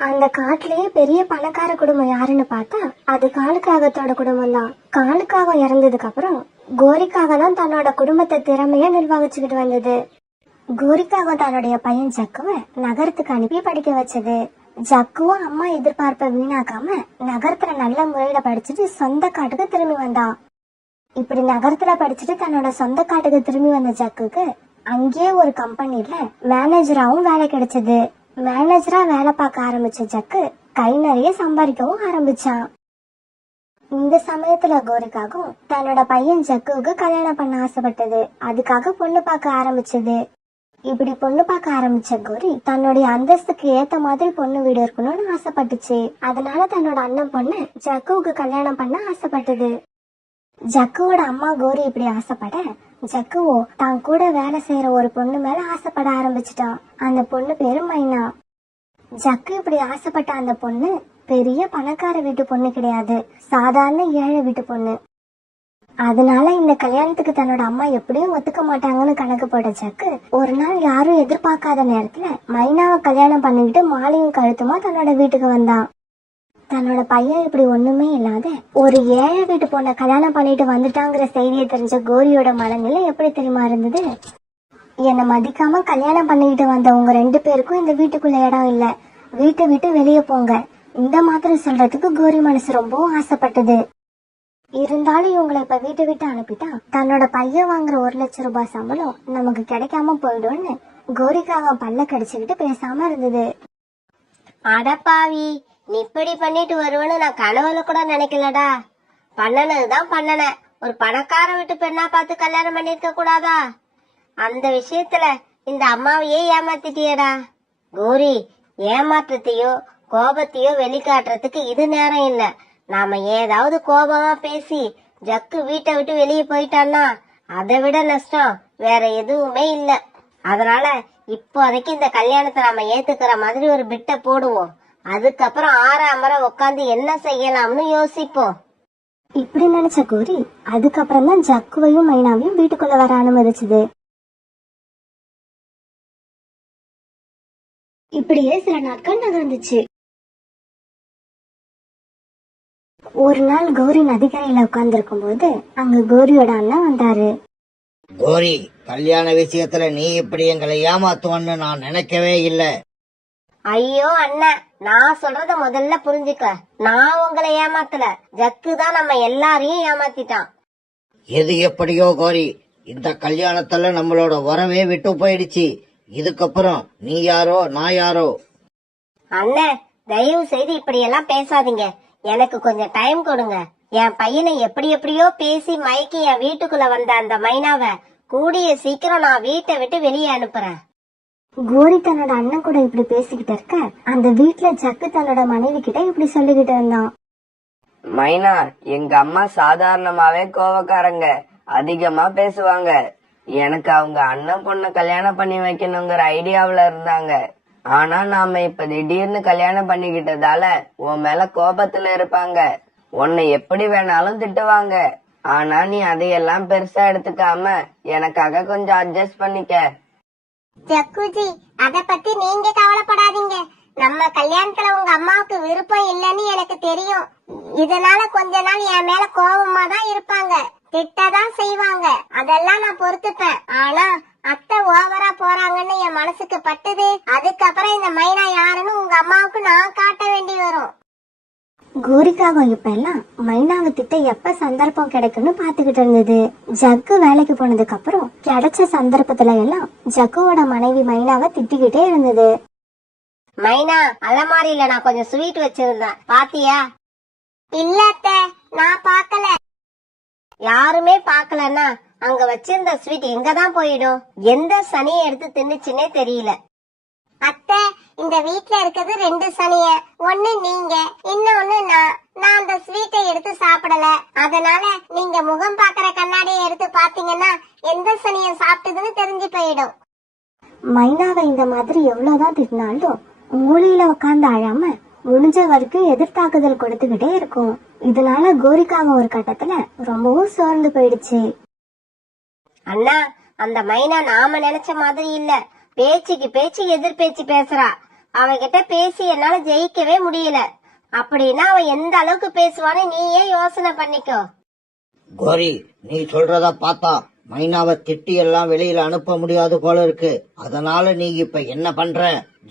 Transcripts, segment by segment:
அந்த காட்டுலயே பெரிய பணக்கார குடும்பம் யாருன்னு பார்த்தா அது காலுக்காகத்தோட குடும்பம் தான். காலுக்காகம் இறந்ததுக்கு அப்புறம் கோரிக்காக தான் தன்னோட குடும்பத்தை திறமையா நிர்வகிச்சுக்கிட்டு வந்தது. கோரிக்காக தன்னுடைய பையன் ஜக்குவை நகரத்துக்கு அனுப்பி படிக்க வச்சது. ஜக்குவும் அம்மா எதிர்பார்ப்ப வீணாக்காம நகரத்துல நல்ல முறையில படிச்சுட்டு சொந்த காட்டுக்கு திரும்பி வந்தான். இப்படி நகரத்துல படிச்சுட்டு தன்னோட சொந்த காட்டுக்கு திரும்பி வந்த ஜக்குக்கு அங்கேயே ஒரு கம்பெனில மேனேஜராவும் வேலை கிடைச்சது. மேனேஜரா வேலை பார்க்க ஆரம்பிச்ச ஜக்கு கை நிறைய சம்பாதிக்கவும் ஆரம்பிச்சான். இந்த சமயத்துல கோரிக்காகவும் தன்னோட பையன் ஜக்குவுக்கு கல்யாணம் பண்ண ஆசைப்பட்டது. அதுக்காக பொண்ணு பார்க்க ஆரம்பிச்சது. இப்படி பொண்ணு பார்க்க ஆரம்பிச்ச கோரி தன்னுடைய அந்தஸ்துக்கு ஏத்த மாதிரி பொண்ணு வீடு இருக்கணும்னு ஆசைப்பட்டுச்சு. அதனால தன்னோட அண்ணன் பொண்ணு ஜக்குவுக்கு கல்யாணம் பண்ண ஆசைப்பட்டது. ஜக்குவோட அம்மா கோரி இப்படி ஆசைப்பட ஜக்குவோ தான் கூட வேலை செய்யற ஒரு பொண்ணு மேல ஆசைப்பட ஆரம்பிச்சிட்டான். அந்த பொண்ணு பேரு மைனா. ஜக்கு இப்படி ஆசைப்பட்ட அந்த பொண்ணு பெரிய பணக்கார வீட்டு பொண்ணு கிடையாது, சாதாரண ஏழை வீட்டு பொண்ணு. அதனால இந்த கல்யாணத்துக்கு தன்னோட அம்மா எப்படியும் ஒத்துக்க மாட்டாங்கன்னு கணக்கு போட்ட ஜக்கு ஒரு நாள் யாரும் எதிர்பார்க்காத நேரத்துல மைனாவை கல்யாணம் பண்ணிக்கிட்டு மாலையும் கழுத்துமா தன்னோட வீட்டுக்கு வந்தான். தன்னோட பையன் இப்படி ஒண்ணுமே இல்லாத ஒரு ஏழை வீட்டு பொண்ணை கல்யாணம் பண்ணிட்டு வந்துட்டாங்கிற செய்தியை தெரிஞ்ச கோரியோட மனநிலை எப்படி தெரியுமா இருந்தது? என்னை மதிக்காம கல்யாணம் பண்ணிக்கிட்டு வந்த உங்க 2 பேருக்கும் இந்த வீட்டுக்குள்ள இடம் இல்ல, வீட்டை விட்டு வெளியே போங்க, இந்த மாதிரி சொல்றதுக்கு கோரி மனசு ரொம்பவும் ஆசைப்பட்டது. இருந்தாலும் இவங்களை இப்ப வீட்டை விட்டு அனுப்பிட்டா தன்னோட பையன் வாங்குற 1 லட்சம் ரூபாய் சம்பளம் நமக்கு கிடைக்காம போயிடும்னு கோரிக்காக பல்ல கடிச்சுக்கிட்டு பேசாம இருந்தது. அடப்பாவி, நீ இப்படி பண்ணிட்டு வருவன்னு நான் கனவுல கூட நினைக்கலடா. பண்ணனதுதான் பண்ணன. ஒரு பணக்கார வீட்டு பெண்ணா பார்த்து கல்யாணம் பண்ணிருக்க கூடாதா? அந்த விஷயத்துல இந்த அம்மாவையே ஏமாத்திட்டியடா. கோரி, ஏமாற்றத்தையோ கோபத்தையோ வெளிக்காட்டுறதுக்கு இது நேரம் இல்ல. நாம ஏதாவது கோபமா பேசி ஜக்கு வீட்டை விட்டு வெளியே போயிட்டான்னா அதை விட நஷ்டம் வேற எதுவுமே இல்ல. அதனால இப்போதைக்கு இந்த கல்யாணத்தை நாம ஏத்துக்கிற மாதிரி ஒரு பிட்ட போடுவோம். அதுக்கப்புறம் ஆறாமரை உட்காந்து என்ன செய்யலாம்னு யோசிப்போம். இப்படி நினைச்ச கோரி அதுக்கப்புறம் தான் ஜக்குவையும் மைனாவையும் வீட்டுக்குள்ள வர அனுமதிச்சது. இப்படியே சில நாட்கள் நகர்ந்துச்சு. ஒரு நாள் கோரி நதிக்கரையில உட்கார்ந்து இருக்கும் போது அங்க கோரியோட அண்ணன் வந்தாரு. கோரி, கல்யாண விஷயத்துல நீ இப்படி எங்களை ஏமாத்துவன்னு நான் நினைக்கவே இல்லை. ஐயோ அண்ணன், நான் சொல்றத முதல்ல புரிஞ்சுக்க. நான் உங்களை ஏமாத்தல, ஜக்கு தான் நம்ம எல்லாரையும் ஏமாத்திட்டான். எது எப்படியோ கோரி, இந்த கல்யாணத்துல நம்மளோட உறவே விட்டு போயிடுச்சு. இதுக்கப்புறம் நீ யாரோ நான் யாரோ. அண்ணன், தயவு செய்து இப்படி எல்லாம் பேசாதீங்க. எனக்கு கொஞ்சம் டைம் கொடுங்க. என் பையனை எப்படி எப்படியோ பேசி மயக்கி என் வீட்டுக்குள்ள வந்த அந்த மைனாவை கூடிய சீக்கிரம் நான் வீட்டை விட்டு வெளியே அனுப்புறேன். கோரி தன்னோட அண்ணன் கூட இப்படி பேசிக்கிட்டு இருக்க அந்த வீட்டுல ஜக்கு தன்னோட மனைவி கிட்ட இப்படி சொல்லிக்கிட்டு இருந்தான். மைனா, எங்க அம்மா சாதாரணமாவே கோவக்காரங்க, அதிகமா பேசுவாங்க. எனக்கு அவங்க அண்ணன் பொண்ணு கல்யாணம் பண்ணி வைக்கணுங்கிற ஐடியாவில இருந்தாங்க. ஆனா நாம இப்ப திடீர்னு கல்யாணம் பண்ணிக்கிட்டதால உன் மேல கோபத்துல இருப்பாங்க. உன்னை எப்படி வேணாலும் திட்டுவாங்க. ஆனா நீ அதையெல்லாம் பெருசா எடுத்துக்காம எனக்காக கொஞ்சம் அட்ஜஸ்ட் பண்ணிக்க. ஜக்குஜி, அத பத்தி நீங்க கவலைப்படாதீங்க. நம்ம கல்யாணத்துல உங்க அம்மாவுக்கு விருப்பம் இல்லன்னு எனக்கு தெரியும். இதனால கொஞ்ச நாள் என் மேல கோபமா தான் இருப்பாங்க, திட்டதான் செய்வாங்க. அதெல்லாம் நான் பொறுத்துப்பேன். ஆனா அத்தை ஓவரா போறாங்கன்னு என் மனசுக்கு பட்டுது. அதுக்கப்புறம் இந்த மைனா யாருன்னு உங்க அம்மாவுக்கு நான் காட்ட வேண்டி வரும். கோரிக்காக இப்ப எல்லாம் மைனாவை திட்ட எப்ப சந்தர்ப்பம் கிடைக்கும்னு பாத்துக்கிட்டு இருந்தது. ஜக்கு வேலைக்கு போனதுக்கு அப்புறம் கிடைச்ச சந்தர்ப்பத்துல எல்லாம் ஜக்குவோட மனைவி மைனாவை திட்டிக்கிட்டே இருந்தது. மைனா, அலமாரியில நான் கொஞ்சம் ஸ்வீட் வச்சிருந்தேன், பாத்தியா? இல்ல அத்தை, நான் பாக்கல. யாருமே பாக்கலன்னா அங்க வச்சிருந்த ஸ்வீட் எங்கதான் போயிடும்? எந்த சனியை எடுத்து தின்னுச்சுன்னே தெரியல. அத்தை, இந்த வீட்ல இருக்கிறது 2 சனிய. ஒண்ணு நீங்க, இன்னொன்னு நான் அந்த ஸ்வீட்டை எடுத்து சாப்பிடல. அதனால நீங்க முகம் பாக்குற கண்ணாடியை எடுத்து பாத்தீங்கன்னா எந்த சனிய சாப்பிட்டதுன்னு தெரிஞ்சு போயிடும். மைனாவை இந்த மாதிரி எவ்வளவுதான் திட்டினாலும் மூலையில உட்கார்ந்து அழாம முடிஞ்ச வரைக்கும் எதிர்த்தாக்குதல் கொடுத்துக்கிட்டே இருக்கும். இதனால கோரிக்காக ஒரு கட்டத்துல ரொம்பவும் சோர்ந்து போயிடுச்சு. அண்ணா, அந்த மைனா நாம நினைச்ச மாதிரி இல்ல. பேச்சுக்கு பேச்சு எதிர் பேச்சு பேசுறா. அவகிட்ட பேசி என்னால ஜெயிக்கவே முடியல. அப்படின்னா அவ எந்த அளவுக்கு பேசுவான்னு நீயே யோசனை பண்ணிக்கோ. கோரி, நீ சொல்றத பார்த்தா மைனாவை திட்டி எல்லாம் வெளியில அனுப்ப முடியாது போல இருக்கு. அதனால நீ இப்ப என்ன பண்ற?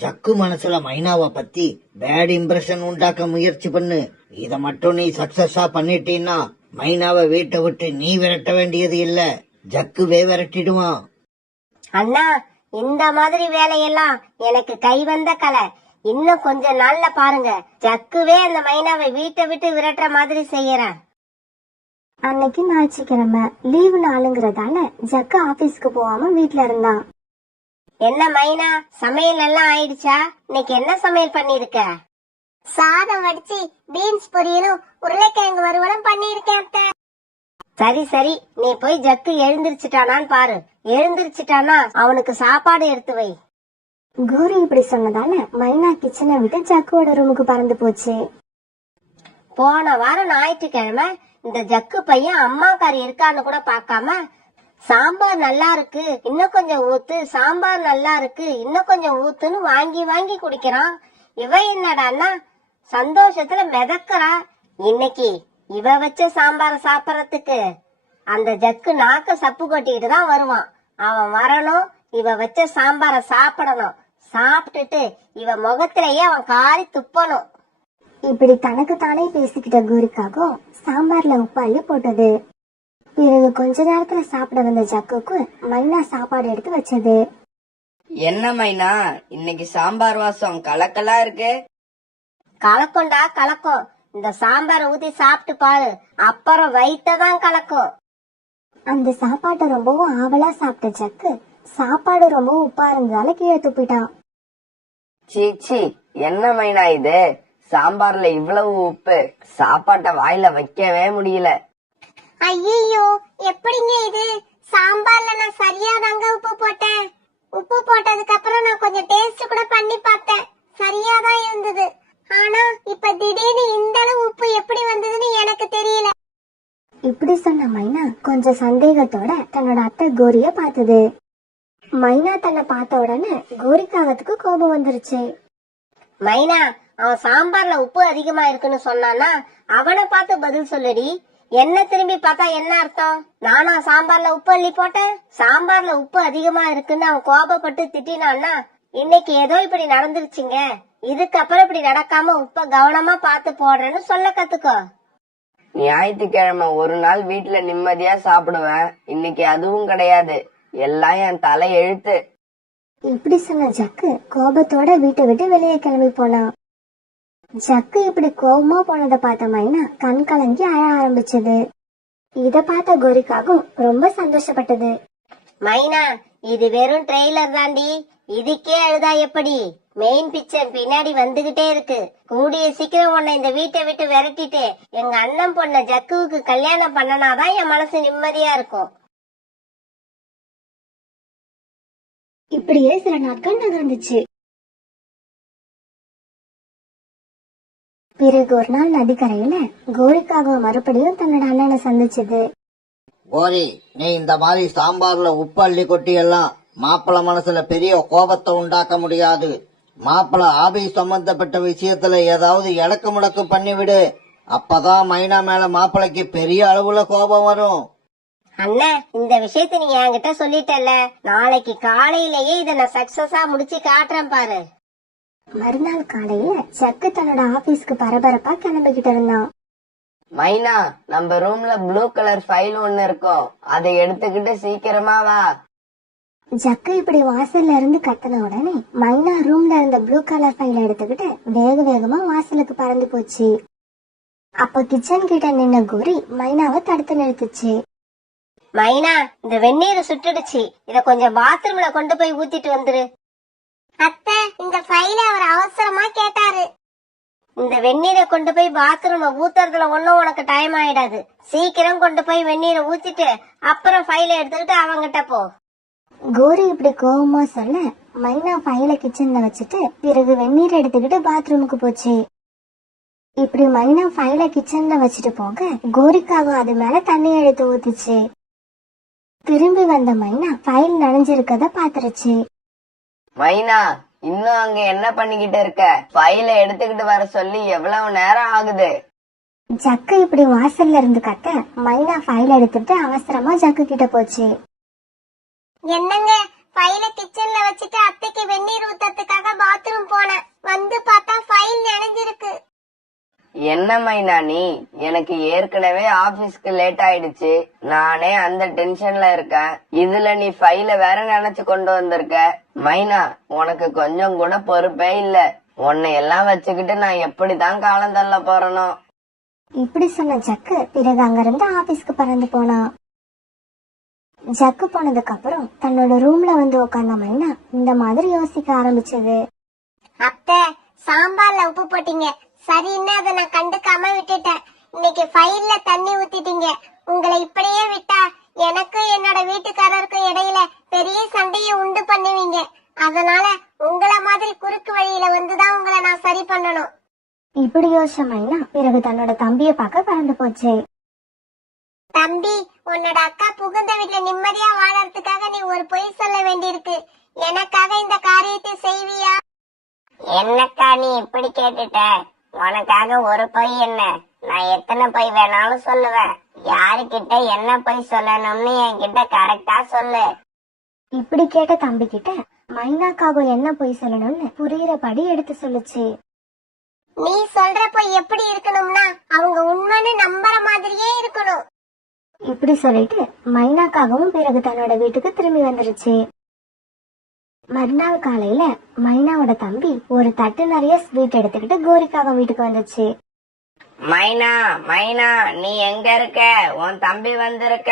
ஜக்கு மனசுல மைனாவை பத்தி பேட் இம்ப்ரெஷன் உண்டாக்க முயற்சி பண்ணு. இத மட்டும் நீ சக்சஸா பண்ணிட்டீன்னா மைனாவை வீட்டை விட்டு நீ விரட்ட வேண்டியது இல்ல, ஜக்குவே விரட்டிடுவான். அண்ணா, இந்த மாதிரி வேலையெல்லாம் எனக்கு கை வந்த கலை. இன்னும் கொஞ்ச நாள்ல பாருங்க, ஜக்குவே அந்த மைனாவை வீட்டை விட்டு விரட்டுற மாதிரி செய்யறேன். அன்னைக்கு ஞாயிற்றுக்கிழமை லீவு நாளுங்கிறதால ஜக்கு ஆபீஸ்க்கு போகாம வீட்ல இருந்தான். என்ன மைனா, சமையல் எல்லாம் ஆயிடுச்சா? இன்னைக்கு என்ன சமையல் பண்ணிருக்க? சாதம் வடிச்சு பீன்ஸ் பொரியலும் உருளைக்கிழங்கு வறுவலும் பண்ணிருக்கேன். சரி சரி, நீ போய் ஜக்கு எழுந்திருச்சுட்டானான்னு பாரு. எழுந்திருச்சுட்டானா அவனுக்கு சாப்பாடு எடுத்து வை. கோரி இப்படி சொன்னதால மைனா கிச்சனை விட்டு ஜக்குவோட ரூமுக்கு பறந்து போச்சு. போன வாரம் ஞாயிற்றுக்கிழமை இந்த ஜக்கு பையன் அம்மாக்காரி இருக்கான்னு கூட பார்க்காம, சாம்பார் நல்லா இருக்கு இன்னும் கொஞ்சம் ஊத்து, சாம்பார் நல்லா இருக்கு இன்னும் கொஞ்சம் ஊத்துன்னு வாங்கி வாங்கி குடிக்கிறான். இவ என்னடான்னா சந்தோஷத்துல மிதக்கறா. இன்னைக்கு இவ வச்ச சாம்பார சாப்பிடறதுக்கு அந்த ஜக்கு நாக்க சப்பு கொட்டிட்டு தான் வருவான். அவன் வரணும், இவ வச்ச சாம்பார சாப்பிடணும். சாப்பிட்டுட்டு இவ முகத்திலேயே அவன் காரி துப்பணும். இப்படி தனக்கு தானே பேசிக்கிட்ட கோரிக்காகவும் சாம்பார்ல உப்பு அள்ளி போட்டது. பிறகு கொஞ்ச நேரத்துல சாப்பிட வந்த ஜக்குக்கு மைனா சாப்பாடு எடுத்து வச்சது. என்ன மைனா, இன்னைக்கு சாம்பார் வாசம் கலக்கலா இருக்கு. கலக்கம்டா கலக்கம். இந்த சாம்பார ஊத்தி சாப்பிட்டு பாரு, அப்புறம் வயித்ததான் கலக்கும். அந்த சாப்பாட்டை ரொம்பவும் ஆவலா சாப்பிட்ட ஜக்கு சாப்பாடு ரொம்ப உப்பா இருந்ததால கீழே துப்பிட்டான். சீச்சி, என்ன மைனா இது? சாம்பார்ல இவ்வளவு உப்பு, சாப்பாட்டை வாயில வைக்கவே முடியல. ஐயோ, எப்படிங்க இது? சாம்பார்ல நான் சரியா தாங்க உப்பு போட்டேன். உப்பு போட்டதுக்கு அப்புறம் நான் கொஞ்சம் டேஸ்ட் கூட பண்ணி பார்த்தேன், சரியா தான் இருந்தது. ஆனா இப்ப திடீர்னு இந்த அளவு உப்பு எப்படி வந்ததுன்னு எனக்கு தெரியல. இப்படி சொன்ன மைனா கொஞ்சம் சந்தேகத்தோட தன்னோட அத்தை கோரிய பார்த்தது. மைனா தன்னை பார்த்த உடனே கோரிக்காகத்துக்கு கோபம் வந்துருச்சு. மைனா, அவன் சாம்பார்ல உப்பு அதிகமா இருக்குன்னு சொன்னானா அவனை பார்த்து பதில் சொல்லுடி. என்ன திரும்பி பார்த்தா என்ன அர்த்தம்? நானா சாம்பார்ல உப்பு அள்ளி போட்டேன்? சாம்பார்ல உப்பு அதிகமா இருக்குன்னு அவன் கோபப்பட்டு திட்டினான்னா இன்னைக்கு ஏதோ இப்படி நடந்துருச்சுங்க, இதுக்கப்புறம் இப்படி நடக்காம உப்ப கவனமா பார்த்து போடுறேன்னு சொல்ல கத்துக்கோ. ஞாயிற்றுக்கிழமை ஒரு நாள் வீட்டுல நிம்மதியா சாப்பிடுவேன், இன்னைக்கு அதுவும் கிடையாது. எல்லாம் என் தலை எழுத்து. இப்படி சொன்ன ஜக்கு கோபத்தோட வீட்டை விட்டு வெளியே கிளம்பி போனான். ஜக்கு இப்படி கோபமா போனதை பார்த்த மைனா கண் கலங்கி அழ ஆரம்பிச்சது. இத பார்த்த கோரிக்காகவும் ரொம்ப சந்தோஷப்பட்டது. மைனா, இது வெறும் ட்ரெய்லர் தாண்டி, இதுக்கே அழுதா எப்படி? மெயின் பிக்சர் பின்னாடி வந்துகிட்டே இருக்கு. கூடிய சீக்கிரம் உன்னை இந்த வீட்டை விட்டு விரட்டிட்டு எங்க அண்ணன் பொண்ண ஜக்குவுக்கு கல்யாணம் பண்ணனாதான் என் மனசு நிம்மதியா இருக்கும். இப்படியே சில நாட்கள் நகர்ந்துச்சு. பிறகு ஒரு நாள் நதிக்கரையில கோரிக்காக மறுபடியும் தன்னோட அண்ணனை சந்திச்சது. கோரி, நீ இந்த மாதிரி சாம்பார்ல உப்பு அள்ளி கொட்டி எல்லாம் மாப்பிள்ள மனசுல பெரிய கோபத்தை உண்டாக்க முடியாது. மாப்பிள்ள ஆபீஸ் சம்பந்தப்பட்ட விஷயத்துல ஏதாவது இலக்கு முடக்கு பண்ணிவிடு. அப்பதான் மைனா மேல மாப்பிளைக்கு பெரிய அளவுல கோபம் வரும். அண்ணன், இந்த விஷயத்த நீ என்கிட்ட சொல்லிட்டல, நாளைக்கு காலையிலேயே இத நான் சக்சஸா முடிச்சு காட்டுறேன் பாரு. மறுநாள் காலையில ஜக்கு தன்னோட ஆபீஸ்க்கு பரபரப்பா கிளம்பிக்கிட்டு இருந்தான். மைனா, நம்ம ரூம்ல ப்ளூ கலர் ஃபைல் ஒன்னு இருக்கும், அதை எடுத்துக்கிட்டு சீக்கிரமா வா. ஜக்கு இப்படி வாசல்ல இருந்து கத்தின உடனே மைனா ரூம்ல இருந்த ப்ளூ கலர் ஃபைல எடுத்துக்கிட்டு வேக வேகமா வாசலுக்கு பறந்து போச்சு. அப்ப கிச்சன் கிட்ட நின்ன கோரி மைனாவை தடுத்து நிறுத்துச்சு. மைனா, இந்த வெந்நீர் சுட்டுடுச்சு, இத கொஞ்சம் பாத்ரூம்ல கொண்டு போய் ஊத்திட்டு வந்துரு. அத்தை, இந்த ஃபைல அவர் அவசரமா கேட்டாரு. இந்த வெந்நீரை கொண்டு போய் பாத்ரூம்ல ஊத்துறதுல ஒன்னும் உனக்கு டைம் ஆயிடாது. சீக்கிரம் கொண்டு போய் வெந்நீரை ஊத்திட்டு அப்புறம் ஃபைல எடுத்துக்கிட்டு அவங்கிட்ட போ. கோரி இப்படி கோவமா சொல்ல மைனா ஃபைல கிச்சன்ல வச்சுட்டு பிறகு வெந்நீர் எடுத்துக்கிட்டு பாத்ரூமுக்கு போச்சு. இப்படி மைனா ஃபைல கிச்சன்ல வச்சுட்டு போக கோரிக்காக அது மேல தண்ணி எடுத்து ஊத்திச்சு. திரும்பி வந்த மைனா ஃபைல் நனைஞ்சிருக்கத பாத்துருச்சு. மைனா, இன்னும் அங்க என்ன பண்ணிக்கிட்டு இருக்க? ஃபைல எடுத்துக்கிட்டு வர சொல்லி எவ்வளவு நேரம் ஆகுது? ஜக்கு இப்படி வாசல்ல இருந்து கத்த மைனா ஃபைல் எடுத்துட்டு அவசரமா ஜக்கு கிட்ட போச்சு. என்னங்க, ஃபைல கிச்சன்ல வச்சுட்டு அத்தைக்கு வெந்நீர் ஊத்தறதுக்காக பாத்ரூம் போனேன். வந்து பார்த்தா ஃபைல் நனைஞ்சிருக்கு. என்ன மைனா நீ? எனக்கு ஏற்கனவே ஆபீஸ்க்கு லேட் ஆயிடுச்சு. நானே அந்த டென்ஷன்ல இருக்கேன். இதுல நீ ஃபைல வேற நினைச்சு கொண்டு வந்திருக்க. மைனா, உனக்கு கொஞ்சம் கூட பொறுப்பே இல்ல. உன்னை எல்லாம் வச்சுக்கிட்டு நான் எப்படிதான் காலம் தள்ள போறனோ? இப்படி சொன்ன ஜக்கு பிறகு அங்கிருந்து ஆபீஸ்க்கு பறந்து போனான். ஜக்கு போனதுக்கு அப்புறம் தன்னோட ரூம்ல வந்து உட்கார்ந்த மைனா இந்த மாதிரி யோசிக்க ஆரம்பிச்சது. அத்தை, சாம்பார்ல உப்பு போட்டீங்க, சரின்னு அதை நான் கண்டுக்காம விட்டுட்டேன். இன்னைக்கு ஃபைல்ல தண்ணி ஊத்திட்டீங்க. உங்களை இப்படியே விட்டா எனக்கும் என்னோட வீட்டுக்காரருக்கும் இடையில பெரிய சண்டையை உண்டு பண்ணுவீங்க. அதனால உங்களை மாதிரி குறுக்கு வழியில வந்துதான் உங்களை நான் சரி பண்ணணும். இப்படி யோசிச்ச மைனா பிறகு தன்னோட தம்பிய பார்க்க பறந்து போச்சு. தம்பி, உன்னோட அக்கா புகுந்த வீட்டுல நிம்மதியா வாழறதுக்காக நீ ஒரு பொய் சொல்ல வேண்டியிருக்கு. எனக்காக இந்த காரியத்தை செய்வியா? என்னக்கா நீ இப்படி கேட்டுட்ட? உனக்காக ஒரு பொய் என்ன, நான் எத்தனை பொய் வேணாலும் சொல்லுவேன். யாருக்கிட்ட என்ன பொய் சொல்லணும்னு என்கிட்ட கரெக்டா சொல்லு. இப்படி கேட்ட தம்பி கிட்ட மைனாக்காக என்ன பொய் சொல்லணும்னு புரியுறபடி எடுத்து சொல்லுச்சு. நீ சொல்ற பொய் எப்படி இருக்கணும்னா அவங்க உண்மைன்னு நம்புற மாதிரியே இருக்கணும். இப்படி சொல்லிட்டு மைனாக்காகவும் பிறகு தன்னோட வீட்டுக்கு திரும்பி வந்துருச்சு. மறுநாள் காலையில மைனாவோட தம்பி ஒரு தட்டு நிறைய ஸ்வீட் எடுத்துக்கிட்டு கோரிக்காக வீட்டுக்கு வந்துச்சு. மைனா, மைனா, நீ எங்க இருக்க? உன் தம்பி வந்திருக்க.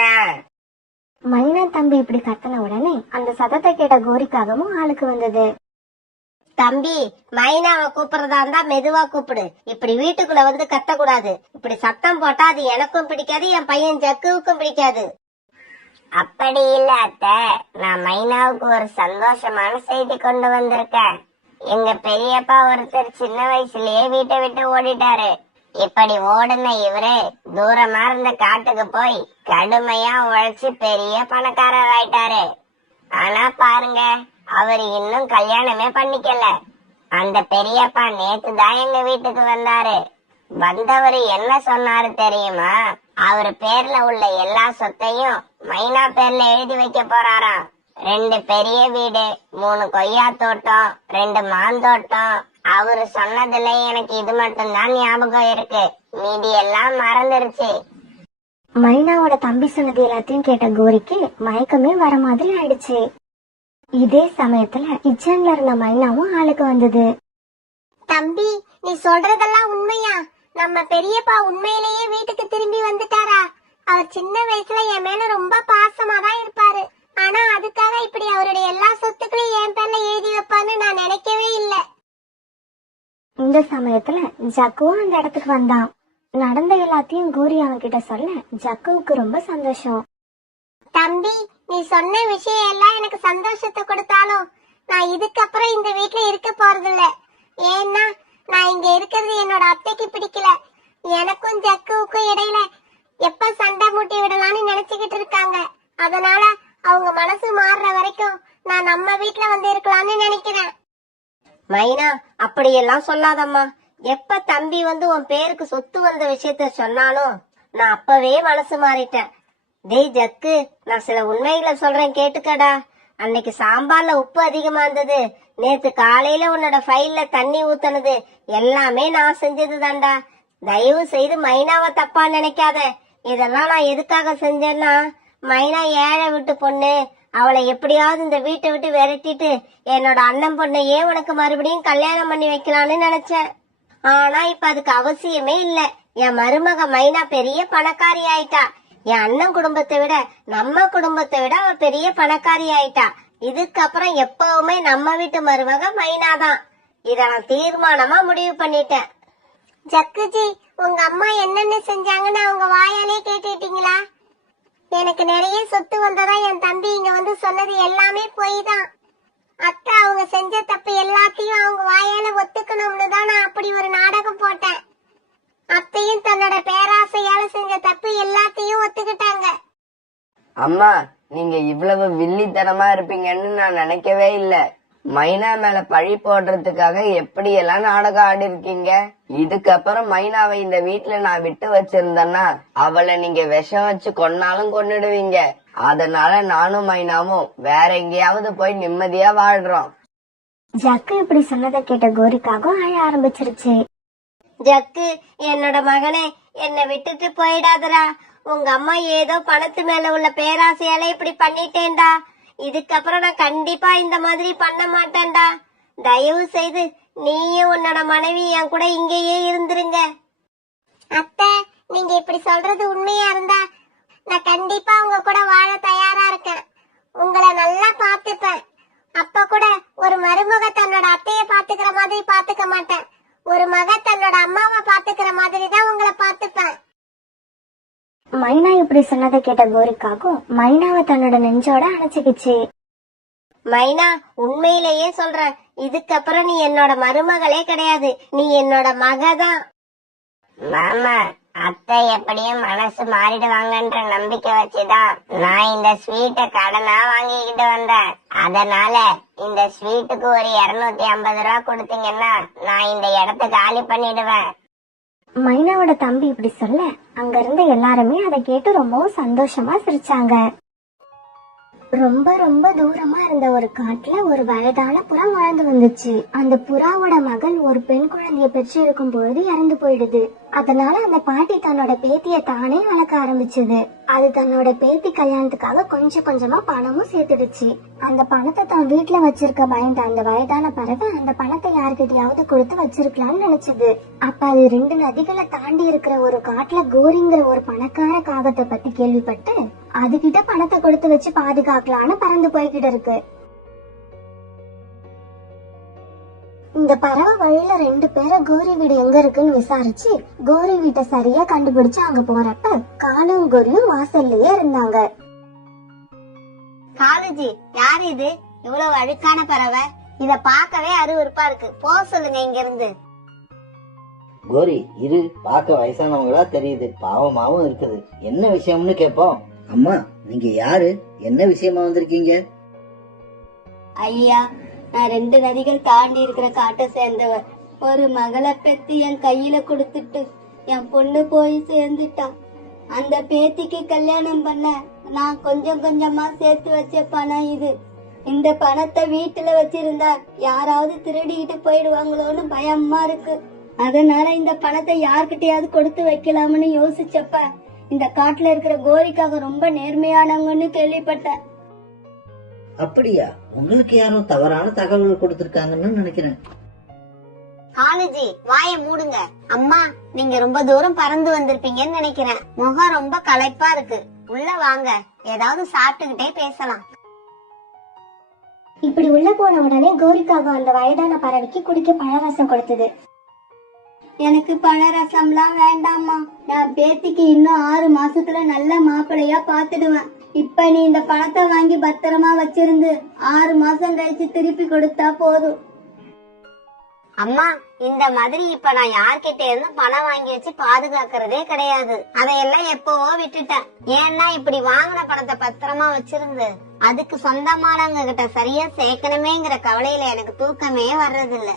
மைனா தம்பி இப்படி கத்தின உடனே அந்த சத்தத்தை கேட்ட கோரிக்காகவும் ஆளுக்கு வந்தது. தம்பி, மைனாவை கூப்பிடுறதா இருந்தா மெதுவா கூப்பிடு. இப்படி வீட்டுக்குள்ள வந்து கத்தக்கூடாது. இப்படி சத்தம் போட்டா அது எனக்கும் பிடிக்காது, என் பையன் ஜக்குவுக்கும் பிடிக்காது. அப்படி இல்ல அத்தை, நான் மைனாவுக்கு ஒரு சந்தோஷமான செய்தி கொண்டு வந்திருக்கேன். எங்க பெரியப்பா ஒருத்தர் சின்ன வயசுலயே வீட்டை விட்டு ஓடிட்டாரு. இப்படி ஓடுன இவரு தூரமா இருந்த காட்டுக்கு போய் கடுமையா உழைச்சு பெரிய பணக்காரர் ஆயிட்டாரு. ஆனா பாருங்க, அவர் இன்னும் கல்யாணமே பண்ணிக்கல. அந்த பெரியப்பா நேத்து தான் எங்க வீட்டுக்கு வந்தாரு. வந்தவர் என்ன சொன்னாரு தெரியுமா? அவர் பேர்ல உள்ள எல்லா சொத்தையும் மைனா பேர்ல எழுதி வைக்க போறாராம். 2 பெரிய வீடு, 3 கொய்யா தோட்டம், 2 மாந்தோட்டம். அவரு சொன்னதுல எனக்கு இது மட்டும் தான் ஞாபகம் இருக்கு, மீதி எல்லாம் மறந்துருச்சு. மைனாவோட தம்பி சொன்னது எல்லாத்தையும் கேட்ட கோரிக்கு மயக்கமே வர மாதிரி ஆயிடுச்சு. இதே சமயத்துல கிச்சன்ல இருந்த மைனாவும் ஆளுக்கு வந்தது. தம்பி, நீ சொல்றதெல்லாம் உண்மையா? நம்ம பெரியப்பா உண்மையிலேயே வீட்டுக்கு திரும்பி வந்துட்டாரா? அவர் சின்ன வயசுல என் மேல ரொம்ப பாசமா தான் இருப்பாரு. ஆனா அதுக்காக இப்படி அவருடைய எல்லா சொத்துக்களையும் என் பேர்ல எழுதி வைப்பான்னு நான் நினைக்கவே இல்ல. இந்த சமயத்துல ஜக்குவும் அந்த இடத்துக்கு வந்தான். நடந்த எல்லாத்தையும் கோரி அவன் கிட்ட சொல்ல ஜக்குவுக்கு ரொம்ப சந்தோஷம். தம்பி, நீ சொன்ன விஷயம் எல்லாம் எனக்கு சந்தோஷத்தை கொடுத்தாலும் நான் இதுக்கப்புறம் இந்த வீட்டுல இருக்க போறதில்ல. ஏன்னா நான் இங்க இருக்கிறது என்னோட அத்தைக்கு பிடிக்கல. எனக்கும் ஜக்குவுக்கும் இடையில எப்ப சண்டை மூட்டி விடலாம்னு நினைச்சுக்கிட்டு இருக்காங்க. அதனால அவங்க மனசு மாறுற வரைக்கும் நான் நம்ம வீட்டுல வந்து இருக்கலாம்னு நினைக்கிறேன். மைனா, அப்படியெல்லாம் சொல்லாதம்மா. எப்ப தம்பி வந்து உன் பேருக்கு சொத்து வந்த விஷயத்த சொன்னாலும் நான் அப்பவே மனசு மாறிட்டேன். டேய் ஜக்கு, நான் சில உண்மைகளை சொல்றேன் கேட்டுக்கடா. அன்னைக்கு சாம்பார்ல உப்பு அதிகமா இருந்தது. நேத்து காலையில உன்னோட ஃபைல்ல தண்ணி ஊத்துனது எல்லாமே நான் செஞ்சது தான்டா. தயவு செய்து மைனாவை தப்பா நினைக்காத. இதெல்லாம் நான் எதுக்காக செஞ்சேன்னா, மைனா ஏழை விட்டு பொண்ணு, அவளை எப்படியாவது இந்த வீட்டை விட்டு விரட்டிட்டு என்னோட அண்ணன் பொண்ணையே உனக்கு மறுபடியும் கல்யாணம் பண்ணி வைக்கலாம்னு நினைச்சேன். ஆனா இப்ப அதுக்கு அவசியமே இல்ல. என் மருமக மைனா பெரிய பணக்காரி ஆயிட்டா. என் அண்ணன் குடும்பத்தை விட நம்ம குடும்பத்தை விட அவ பெரிய பணக்காரி ஆயிட்டா. இதுக்கப்புறம் எப்பவுமே நம்ம வீட்டு மருமக மைனாதான். இத நான் தீர்மானமா முடிவு பண்ணிட்டேன். ஜக்குஜி, உங்க அம்மா என்னென்ன செஞ்சாங்கன்னு அவங்க வாயாலே கேட்டுட்டீங்களா? எனக்கு நிறைய சொத்து வந்ததா என் தம்பி இங்க வந்து சொன்னது எல்லாமே பொய் தான். அத்தை அவங்க செஞ்ச தப்பு எல்லாத்தையும் அவங்க வாயால ஒத்துக்கணும்னு தான் நான் அப்படி ஒரு நாடகம் போட்டேன். அத்தையும் தன்னோட பேராசையால செஞ்ச தப்பு எல்லாத்தையும் ஒத்துக்கிட்டாங்க. அம்மா, நீங்க இவ்வளவு வில்லித்தனமா இருப்பீங்கன்னு நான் நினைக்கவே இல்ல. மைனா மேல பழி போடுறதுக்காக எப்படி எல்லாம் நாடகம் ஆடி இருக்கீங்க. இதுக்கப்புறம் மைனாவை இந்த வீட்டுல நான் விட்டு வச்சிருந்தேன்னா அவளை நீங்க விஷம் வச்சு கொன்னாலும் கொன்னுடுவீங்க. அதனால நானும் மைனாவும் வேற எங்கேயாவது போய் நிம்மதியா வாழ்றோம். ஜக்கு இப்படி சொன்னதை கேட்ட கோரிக்காகவும் அழ ஆரம்பிச்சிருச்சு. ஜக்கு, என்னோட மகனே, என்னை விட்டுட்டு போயிடாதடா. உங்க அம்மா ஏதோ பணத்து மேல உள்ள பேராசையால இப்படி பண்ணிட்டேன்டா. இதுக்கப்புறம் நான் கண்டிப்பா இந்த மாதிரி பண்ண மாட்டேன்டா. தயவு செய்து நீயும் உன்னோட மனைவி என் கூட இங்கேயே இருந்துருங்க. அத்தை, நீங்க இப்படி சொல்றது உண்மையா இருந்தா நான் கண்டிப்பா உங்க கூட வாழ தயாரா இருக்கேன். உங்களை நல்லா பாத்துப்பேன். அப்ப கூட ஒரு மருமக தன்னோட அத்தைய பாத்துக்கிற மாதிரி பாத்துக்க மாட்டேன். ஒரு மக தன்னோட அம்மாவை பாத்துக்கிற மாதிரி தான் உங்களை பாத்துப்பேன். மைனா இப்படி சொன்னதை கேட்ட கோரிக்காகும் மைனாவை தன்னோட நெஞ்சோட அணைச்சுக்கிச்சு. மைனா, உண்மையிலேயே சொல்றேன், இதுக்கப்புறம் நீ என்னோட மருமகளே கிடையாது, நீ என்னோட மகதான். மாமா, அத்தை எப்படியும் மனசு மாறிடுவாங்கன்ற நம்பிக்கை வச்சுதான் நான் இந்த ஸ்வீட்டை கடனா வாங்கிக்கிட்டு வந்தேன். அதனால இந்த ஸ்வீட்டுக்கு ஒரு 250 ரூபா கொடுத்தீங்கன்னா நான் இந்த இடத்த காலி பண்ணிடுவேன். மைனாவோட தம்பி இப்படி சொல்ல அங்க இருந்த எல்லாருமே அதை கேட்டு ரொம்பவும் சந்தோஷமா சிரிச்சாங்க. ரொம்ப ரொம்ப தூரமா இருந்த ஒரு காட்டுல ஒரு வயதான புறா வாழ்ந்து வந்துச்சு. அந்த புறாவோட மகள் ஒரு பெண் குழந்தைய பெற்று இருக்கும் பொழுது இறந்து போயிடுது. அதனால அந்த பாட்டி தன்னோட பேத்திய தானே வளர்க்க ஆரம்பிச்சது. அது தன்னோட பேத்தி கல்யாணத்துக்காக கொஞ்சம் கொஞ்சமா பணமும் சேர்த்துடுச்சு. அந்த பணத்தை தான் வீட்டுல வச்சிருக்க பயந்த அந்த வயதான பறவை அந்த பணத்தை யாருக்கிட்டையாவது கொடுத்து வச்சிருக்கலாம்னு நினைச்சது. அப்ப அது 2 நதிகளை தாண்டி இருக்கிற ஒரு காட்டுல கோரிங்கிற ஒரு பணக்கார காகத்தை பத்தி கேள்விப்பட்டு அதுகிட்ட பணத்தை கொடுத்து வச்சு பாதுகாக்கலான்னு பறந்து போய்கிட்டு இருக்கு. இந்த பறவை வழியில 2 பேரை கோரி வீடு எங்க இருக்குன்னு விசாரிச்சு கோரி வீட்டை சரியா கண்டுபிடிச்சு அங்க போறப்ப காலும் கோரியும் வாசல்லயே இருந்தாங்க. காலேஜி, யார் இது? இவ்வளவு அழுக்கான பறவை. இத பார்க்கவே அருவருப்பா இருக்கு. போ சொல்லுங்க இங்க இருந்து. கோரி, இரு, பார்க்க வயசானவங்களா தெரியுது, பாவமாவும் இருக்குது. என்ன விஷயம்னு கேப்போம். அம்மா, நீங்க யாரு? என்ன விஷயமா வந்திருக்கீங்க? ஐயா, நான் 2 நதிகள் தாண்டி இருக்கிற காட்டை சேர்ந்தவர். ஒரு மகளை பெத்து என் கையில கொடுத்துட்டு என் பொண்ணு போய் சேர்ந்துட்டான். அந்த பேத்திக்கு கல்யாணம் பண்ண நான் கொஞ்சம் கொஞ்சமா சேர்த்து வச்ச பணம் இது. இந்த பணத்தை வீட்டுல வச்சிருந்தா யாராவது திருடிக்கிட்டு போயிடுவாங்களோன்னு பயமா இருக்கு. அதனால இந்த பணத்தை யார்கிட்டயாவது கொடுத்து வைக்கலாம்னு யோசிச்சப்ப இந்த காட்டுல இருக்கிற கோரிக்காக ரொம்ப நேர்மையானவங்கன்னு கேள்விப்பட்டேன். அப்படியா? உங்களுக்கு யாரும் தவறான தகவல் கொடுத்திருக்காங்கன்னு நினைக்கிறேன். காலேஜி, வாயை மூடுங்க. அம்மா, நீங்க ரொம்ப தூரம் பறந்து வந்திருப்பீங்கன்னு நினைக்கிறேன். முகம் ரொம்ப களைப்பா இருக்கு. உள்ள வாங்க, ஏதாவது சாப்பிட்டுக்கிட்டே பேசலாம். இப்படி உள்ள போன உடனே கோரிக்காக அந்த வயதான பறவைக்கு குடிக்க பழரசம் கொடுத்தது. எனக்கு பழரசம்லாம் வேண்டாமா. நான் பேத்திக்கு இன்னும் 6 மாசத்துல நல்ல மாப்பிள்ளையா பாத்துடுவேன். இப்ப நீ இந்த பணத்தை வாங்கி பத்திரமா வச்சிருந்து 6 மாசம் கழிச்சு திருப்பி கொடுத்தா போதும். அம்மா, இந்த மாதிரி இப்ப நான் யார்கிட்ட இருந்து பணம் வாங்கி வச்சு பாதுகாக்கிறதே கிடையாது. அதையெல்லாம் எப்பவோ விட்டுட்டேன். ஏன்னா இப்படி வாங்கின பணத்தை பத்திரமா வச்சிருந்து அதுக்கு சொந்தமானவங்க கிட்ட சரியா சேர்க்கணுமேங்கிற கவலையில எனக்கு தூக்கமே வர்றதில்ல.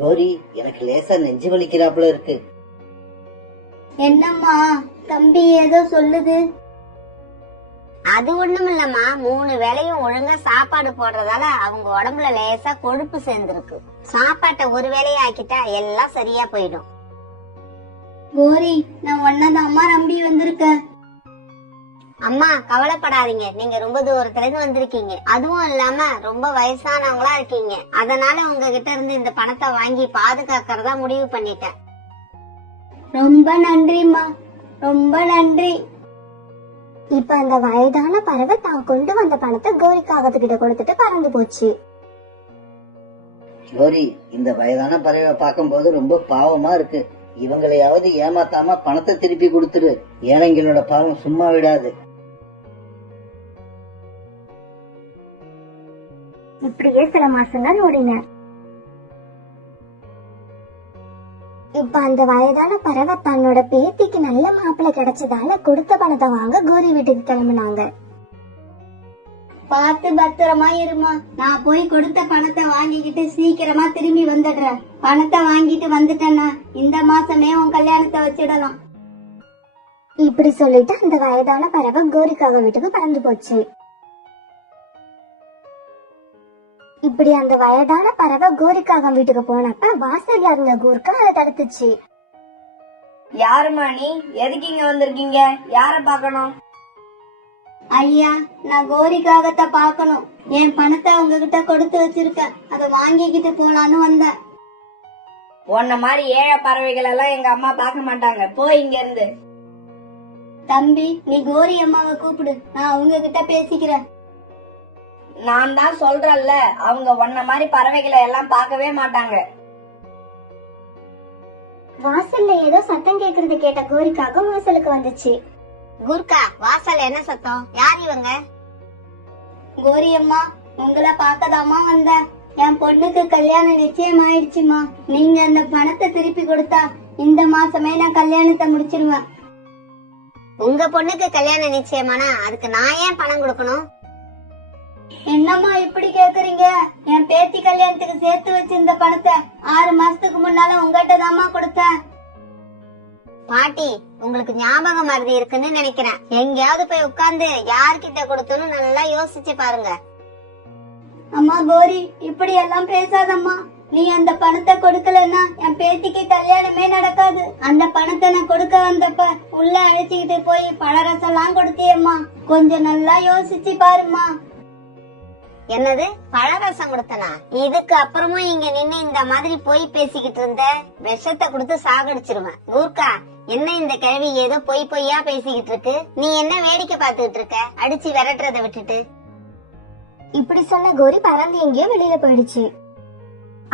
கோரி, எனக்கு லேசா நெஞ்சு வலிக்கிறாப்புல இருக்கு. என்னம்மா, தம்பி ஏதோ சொல்லுது? அது ஒண்ணும் இல்லம்மா, 3 வேளையும் ஒழுங்கா சாப்பாடு போடுறதால அவங்க உடம்புல லேசா கொழுப்பு சேர்ந்துருக்கு. சாப்பாட்டை ஒரு வேளையா ஆக்கிட்டா எல்லாம் சரியா போயிடும். கோரி, நான் ஒன்னதாம்மா நம்பி வந்திருக்கேன். அம்மா, கவலைப்படாதீங்க. நீங்க ரொம்ப தூரத்துல இருந்து வந்திருக்கீங்க. அதுவும் இல்லாம ரொம்ப வயசானவங்களா இருக்கீங்க. அதனால உங்ககிட்ட இருந்து இந்த பணத்தை வாங்கி பாதுகாக்கிறதா முடிவு பண்ணிட்டேன். ரொம்ப நன்றிம்மா, ரொம்ப நன்றி. இப்ப அந்த வயதான பறவை தான் கொண்டு வந்த பணத்தை கோரிக்காகத்துக்கிட்ட கொடுத்துட்டு பறந்து போச்சு. கோரி, இந்த வயதான பறவை பார்க்கும்போது ரொம்ப பாவமா இருக்கு. இவங்களையாவது ஏமாத்தாம பணத்தை திருப்பி கொடுத்துரு. ஏழைங்களோட பாவம் சும்மா விடாது. இப்படியே சில மாசங்கள் ஓடின. இப்ப அந்த வயதான பறவை தன்னோட பேத்திக்கு நல்ல மாப்பிள்ளை கிடைச்சதால கொடுத்த பணத்தை வாங்க கோரி வீட்டுக்கு கிளம்புனாங்க. பார்த்து பத்திரமா இருமா. நான் போய் கொடுத்த பணத்தை வாங்கிக்கிட்டு சீக்கிரமா திரும்பி வந்துடுறேன். பணத்தை வாங்கிட்டு வந்துட்டேன்னா இந்த மாசமே உன் கல்யாணத்தை வச்சிடலாம். இப்படி சொல்லிட்டு அந்த வயதான பறவை கோரிக்காக வீட்டுக்கு பறந்து போச்சு. இப்படி அந்த வயதான பறவை கோரிக்காக வீட்டுக்கு போனப்ப வாசல்ல இருந்த கூர்க்கா அதை தடுத்துச்சு. யாருமா நீ? எதுக்கு இங்க வந்திருக்கீங்க? யார பாக்கணும்? ஐயா, நான் கோரிக்காகத்தை பார்க்கணும். என் பணத்தை உங்ககிட்ட கொடுத்து வச்சிருக்கேன். அதை வாங்கிக்கிட்டு போலான்னு வந்தேன். உன்ன மாதிரி ஏழை பறவைகள் எல்லாம் எங்க அம்மா பார்க்க மாட்டாங்க. போய் இங்க இருந்து. தம்பி, நீ கோரி அம்மாவை கூப்பிடு. நான் அவங்க கிட்ட பேசிக்கிறேன். நான் தான் சொல்றேன்ல, அவங்க உன்ன மாதிரி பறவைகளை எல்லாம் பார்க்கவே மாட்டாங்க. வாசல்ல ஏதோ சத்தம் கேக்குறது கேட்ட கோரிக்காக வாசலுக்கு வந்துச்சு. குர்கா, வாசல் என்ன சத்தம்? யார் இவங்க? கோரி அம்மா, உங்களை பார்க்கதாமா வந்தேன். என் பொண்ணுக்கு கல்யாணம் நிச்சயம் ஆயிடுச்சுமா. நீங்க அந்த பணத்தை திருப்பி கொடுத்தா இந்த மாசமே நான் கல்யாணத்தை முடிச்சிருவேன். உங்க பொண்ணுக்கு கல்யாணம் நிச்சயமானா அதுக்கு நான் ஏன் பணம் கொடுக்கணும்? என்னம்மா இப்படி கேக்குறீங்க? என் பேத்தி கல்யாணத்துக்கு சேர்த்து வச்சிருந்த பணத்தை 6 மாசத்துக்கு முன்னால உங்ககிட்ட தாமா கொடுத்தேன். பாட்டி, உங்களுக்கு ஞாபக மறதி இருக்குன்னு நினைக்கிறேன். எங்கேயாவது போய் உட்கார்ந்து யார்கிட்ட கொடுத்தோன்னு நல்லா யோசிச்சு பாருங்க. அம்மா கோரி, இப்படி எல்லாம் பேசாதம்மா. நீ அந்த பணத்தை கொடுக்கலன்னா என் பேத்திக்கு கல்யாணமே நடக்காது. அந்த பணத்தை நான் கொடுக்க வந்தப்ப உள்ள அழைச்சிக்கிட்டு போய் பழரசம் எல்லாம் கொடுத்தியம்மா. கொஞ்சம் நல்லா யோசிச்சு பாருமா. என்னது, பழரசம் கொடுத்தனா? இதுக்கு அப்புறமும் இங்க நின்னு இந்த மாதிரி போய் பேசிக்கிட்டு இருந்த விஷத்தை கொடுத்து சாகடிச்சிருவேன். கூர்க்கா, என்ன இந்த கிழவி ஏதோ பொய்யா பேசிக்கிட்டு இருக்கு? நீ என்ன வேடிக்கை பார்த்துக்கிட்டு இருக்க? அடிச்சு விரட்டுறதை விட்டுட்டு. இப்படி சொன்ன கோரி பறந்து எங்கேயோ வெளியில போயிடுச்சு.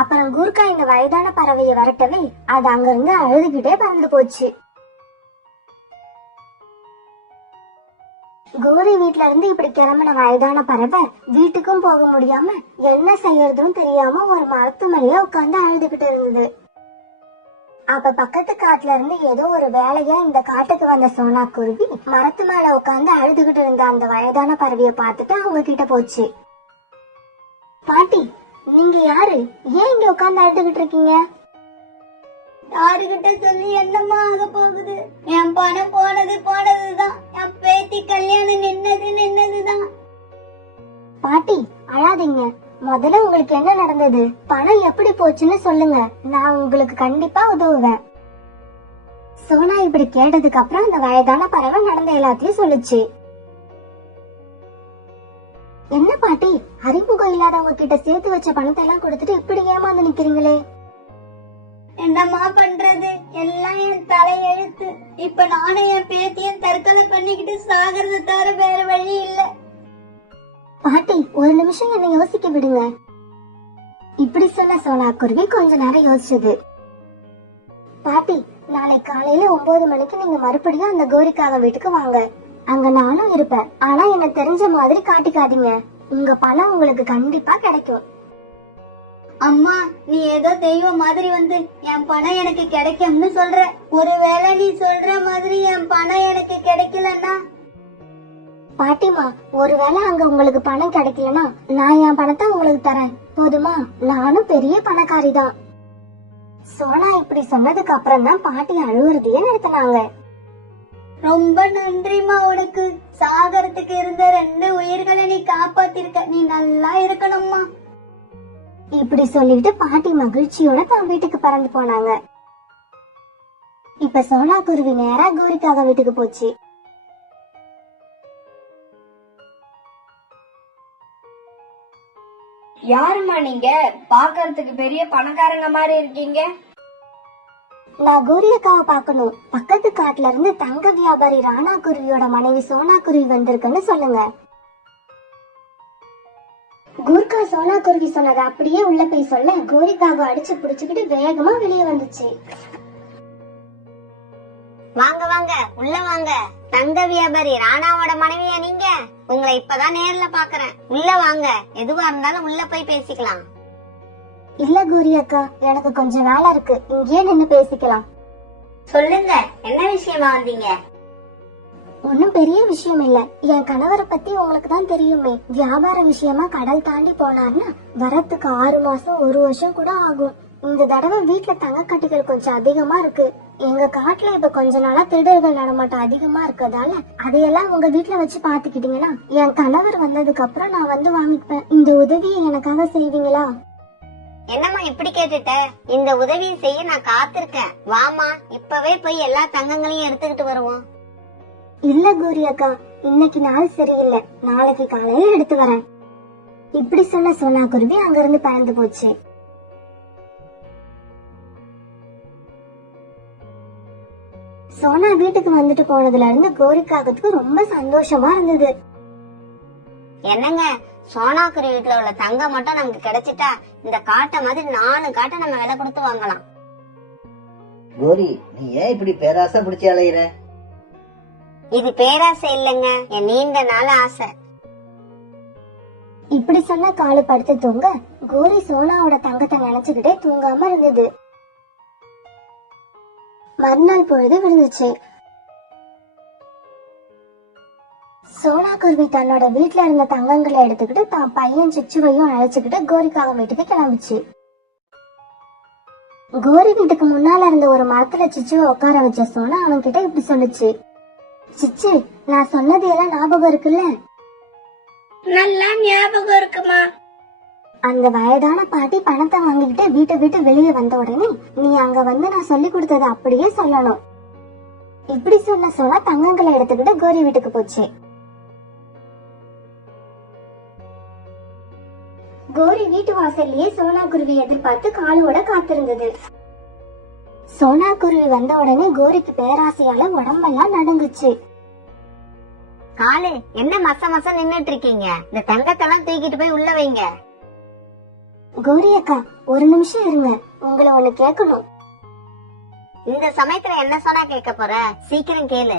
அப்புறம் கூர்க்கா இந்த வயதான பறவைய விரட்டவே அது அங்கிருந்து அழுதுகிட்டே பறந்து போச்சு. கோரி வீட்ல இருந்து இப்படி கிளம்பின வயதான பறவை வீட்டுக்கும் போக முடியாம என்ன செய்யறதுன்னு தெரியாம ஒரு மரத்து மேலேயே உட்கார்ந்து அழுதுகிட்டு இருந்தது. அப்ப பக்கத்து காட்டுல இருந்து ஏதோ ஒரு வேலையா இந்த காட்டுக்கு வந்த சோனா குருவி மரத்து மேல உட்கார்ந்து அழுதுகிட்டு இருந்த அந்த வயதான பறவைய பார்த்துட்டு அவங்க கிட்ட போச்சு. பாட்டி, நீங்க யாரு? ஏன் இங்க உட்கார்ந்து அழுதுகிட்டு இருக்கீங்க? யாருகிட்ட சொல்லி என்னம்மா ஆக போகுது? என் பணம் போனதுதான். என் பேத்தி கல்யாணம் நின்னதுதான். பாட்டி, அழாதீங்க. முதல்ல உங்களுக்கு என்ன நடந்தது? பணம் எப்படி போச்சுன்னு சொல்லுங்க. நான் உங்களுக்கு கண்டிப்பா உதவுவேன். சோனா இப்படி கேட்டதுக்கு அப்புறம் அந்த வயதான பறவை நடந்த எல்லாத்தையும் சொல்லுச்சு. என்ன பாட்டி, அறிமுகம் இல்லாதவங்க கிட்ட சேர்த்து வச்ச பணத்தை எல்லாம் கொடுத்துட்டு இப்படி ஏமாந்து நிக்கிறீங்களே? என்னம்மா பண்றது? எல்லாம் என் தலையெழுத்து. இப்ப நானும் என் பேத்தியும் தற்கொலை பண்ணிக்கிட்டு சாகிறத தவிர வேற வழி இல்ல. பாட்டி, ஒரு நிமிஷம் என்ன யோசிக்க விடுங்க. இப்படி சொன்ன சோனா குருவி கொஞ்ச நேரம் யோசிச்சது. பாட்டி, நாளை காலையில 9 மணிக்கு நீங்க மறுபடியும் அந்த கோரிக்காக வீட்டுக்கு வாங்க. அங்க நானும் இருப்பேன். ஆனா என்ன தெரிஞ்ச மாதிரி காட்டிக்காதீங்க. உங்க பணம் உங்களுக்கு கண்டிப்பா கிடைக்கும். அம்மா, நீ ஏதோ தெய்வம் மாதிரி வந்து என் பணம் எனக்கு கிடைக்கும்னு சொல்ற. ஒருவேளை நீ சொல்ற மாதிரி என் பணம் எனக்கு கிடைக்கலன்னா? பாட்டிமா, ஒருவேளை அங்க உங்களுக்கு பணம் கிடைக்கலனா நான் என் பணத்தை உங்களுக்கு தரேன். போதுமா? நானும் பெரிய பணக்காரி தான். சோனா இப்படி சொன்னதுக்கு அப்புறம் தான் பாட்டி அழுவுறதையே நிறுத்தினாங்க. ரொம்ப நன்றிமா உனக்கு. சாகரத்துக்கு இருந்த 2 உயிர்களை நீ காப்பாத்திருக்க. நீ நல்லா இருக்கணும்மா. இப்படி சொல்லிட்டு பாட்டி மகிழ்ச்சியோட தான் வீட்டுக்கு பறந்து போனாங்க. இப்ப சோனா குருவி நேரா கோரிக்காக வீட்டுக்கு போச்சு. யாருமா நீங்க? பாக்குறதுக்கு பெரிய பணக்காரங்க மாதிரி இருக்கீங்க. நான் கோரியக்காவை பார்க்கணும். பக்கத்து காட்டுல இருந்து தங்க வியாபாரி ராணா குருவியோட மனைவி சோனா குருவி வந்திருக்குன்னு சொல்லுங்க. கூர்க்கா சோனா குருவி சொன்னதை அப்படியே உள்ள போய் சொல்ல கோரிக்காக அடிச்சு புடிச்சுக்கிட்டு வேகமா வெளியே வந்துச்சு. வாங்க வாங்க, உள்ள வாங்க. தங்க வியாபாரி ராணாவோட மனைவியா நீங்க? உங்களை இப்பதான் நேர்ல பாக்குறேன். உள்ள வாங்க, எதுவா இருந்தாலும் உள்ள போய் பேசிக்கலாம். இல்ல கோரி அக்கா, எனக்கு கொஞ்சம் வேலை இருக்கு. இங்கேயே நின்னு பேசிக்கலாம். சொல்லுங்க, என்ன விஷயமா வந்தீங்க? ஒன்னும் பெரிய விஷயம் இல்ல. என் கணவரை பத்தி உங்களுக்கு தான் தெரியுமே. வியாபார விஷயமா கடல் தாண்டி போனார்னா வரத்துக்கு 6 மாசம் 1 வருஷம் கூட ஆகும். இந்த தடவை வீட்டுல தங்க கட்டிகள் கொஞ்சம் அதிகமா இருக்கு. எங்க காட்டுல இப்ப கொஞ்ச நாளா திருடர்கள் நடமாட்டம் அதிகமா இருக்கதால அதையெல்லாம் உங்க வீட்டுல வச்சு பாத்துக்கிட்டீங்கன்னா என் கணவர் வந்ததுக்கு அப்புறம் நான் வந்து வாங்கிப்பேன். இந்த உதவியை எனக்காக செய்வீங்களா? என்னம்மா இப்படி கேட்டுட்ட? இந்த உதவியை செய்ய நான் காத்திருக்கேன். வாமா, இப்பவே போய் எல்லா தங்கங்களையும் எடுத்துக்கிட்டு வருவோம். இல்ல கோரி அக்கா, இன்னைக்கு நாள் சரியில்லை, நாளைக்கு காலையில எடுத்து வரேன். இப்படி சொன்ன சோனா குருவி அங்கிருந்து பறந்து போச்சு. சோனா வீட்டுக்கு வந்துட்டு போனதுல இருந்து கோரிக்காகத்துக்கு ரொம்ப சந்தோஷமா இருந்தது. என்னங்க, சோனாக்குருவி வீட்டுல உள்ள தங்கம் மட்டும் நமக்கு கிடைச்சிட்டா இந்த காட்டை மாதிரி 4 காட்டை நம்ம விலை கொடுத்து வாங்கலாம். கோரி, நீ ஏன் இப்படி பேராசை பிடிச்சி அலையிற? இது பேராசை இல்லைங்க, என் நீண்ட நாள் ஆசை. இப்படி சொன்ன காலு படுத்து தூங்க கோரி சோனாவோட தங்கத்தை நினைச்சுக்கிட்டே தூங்காம இருந்தது. மறுநாள் பொழுது விழுந்துச்சு. சோனா குருவி தன்னோட வீட்டுல இருந்த தங்கங்களை எடுத்துக்கிட்டு தான் பையன் சிச்சுவையும் அழைச்சுக்கிட்டு கோரிக்காக வீட்டுக்கு கிளம்பிச்சு. கோரி வீட்டுக்கு முன்னால இருந்த ஒரு மரத்துல சிச்சுவை உட்கார வச்ச சோனா அவன் கிட்ட இப்படி சொல்லுச்சு. சிச்சு, நான் சொன்னது எல்லாம் ஞாபகம் இருக்குல்ல? நல்லா ஞாபகம் இருக்குமா? அந்த வயதான பாட்டி பணத்தை வாங்கிக்கிட்டு வீட்டை விட்டு வெளியே வந்த உடனே நீ அங்க வந்து நான் சொல்லி கொடுத்ததை அப்படியே சொல்லணும். இப்படி சொன்ன சோனா தங்கங்களை எடுத்துக்கிட்டு கோரி வீட்டுக்கு போச்சு. கோரி வீட்டு வாசல்லையே சோனா குருவி எதிர்பார்த்து காலுவோட காத்திருந்தது. சோனா குருவி வந்த உடனே கோரிக்கு பேராசையால உடம்பெல்லாம் நடுங்குச்சு. காலு, என்ன மச மச நின்னுட்டு இருக்கீங்க? இந்த தங்கத்தெல்லாம் தூக்கிட்டு போய் உள்ள வைங்க. கோரி அக்கா, ஒரு நிமிஷம் இருங்க, உங்களை ஒண்ணு கேட்கணும். இந்த சமயத்துல என்ன சொன்னா கேட்க போற? சீக்கிரம் கேளு.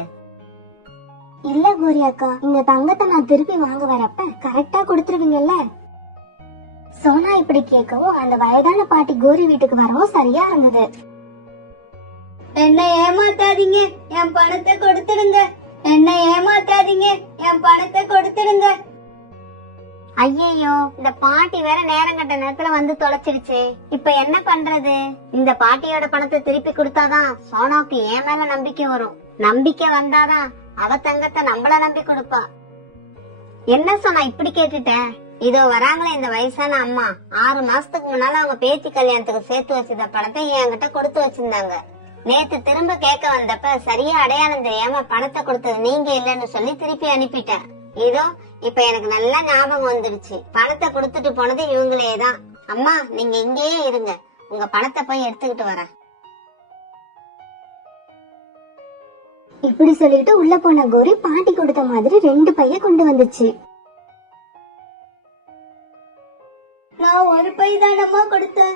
இல்ல கோரி அக்கா, இந்த தங்கத்தை நான் திருப்பி வாங்க வரப்ப கரெக்டா கொடுத்துருவீங்கல்ல? சோனா இப்படி கேட்கவும் அந்த வயதான பாட்டி கோரி வீட்டுக்கு வரவும் சரியா இருந்தது. என்ன ஏமாத்தாதீங்க, என் பணத்தை கொடுத்துடுங்க. என்ன ஏமாத்தாதீங்க, என் பணத்தை கொடுத்துடுங்க. ஐயோ, இந்த பாட்டி வேற நேரம் கட்ட நேரத்துல வந்து தொலைச்சிருச்சு. இப்ப என்ன பண்றது? இந்த பாட்டியோட பணத்தை திருப்பி கொடுத்தாதான் சோனாவுக்கு என் மேல நம்பிக்கை வரும். நம்பிக்கை வந்தாதான் அவ தங்கத்தை நம்மள நம்பி கொடுப்பா. என்ன சோனா இப்படி கேட்டுட்ட? இதோ வராங்களே இந்த வயசான அம்மா. 6 மாசத்துக்கு முன்னால அவங்க பேத்தி கல்யாணத்துக்கு சேர்த்து வச்சிருந்த பணத்தை என்கிட்ட கொடுத்து வச்சிருந்தாங்க. நேத்து திரும்ப கேட்க வந்தப்ப சரியா அடையாளம் தெரியாம பணத்தை கொடுத்தது நீங்க இல்லன்னு சொல்லி திருப்பி அனுப்பிட்டேன். இதோ இப்ப எனக்கு நல்லா ஞாபகம் வந்துடுச்சு. பணத்தை கொடுத்துட்டு போனது இவங்களேதான். அம்மா, நீங்க இங்கேயே இருங்க, உங்க பணத்தை போய் எடுத்துக்கிட்டு வரேன். இப்படி சொல்லிட்டு உள்ள போன கோரி பாட்டி கொடுத்த மாதிரி 2 பைய கொண்டு வந்துச்சு. நான் ஒரு பை தானம்மா கொடுத்தேன்.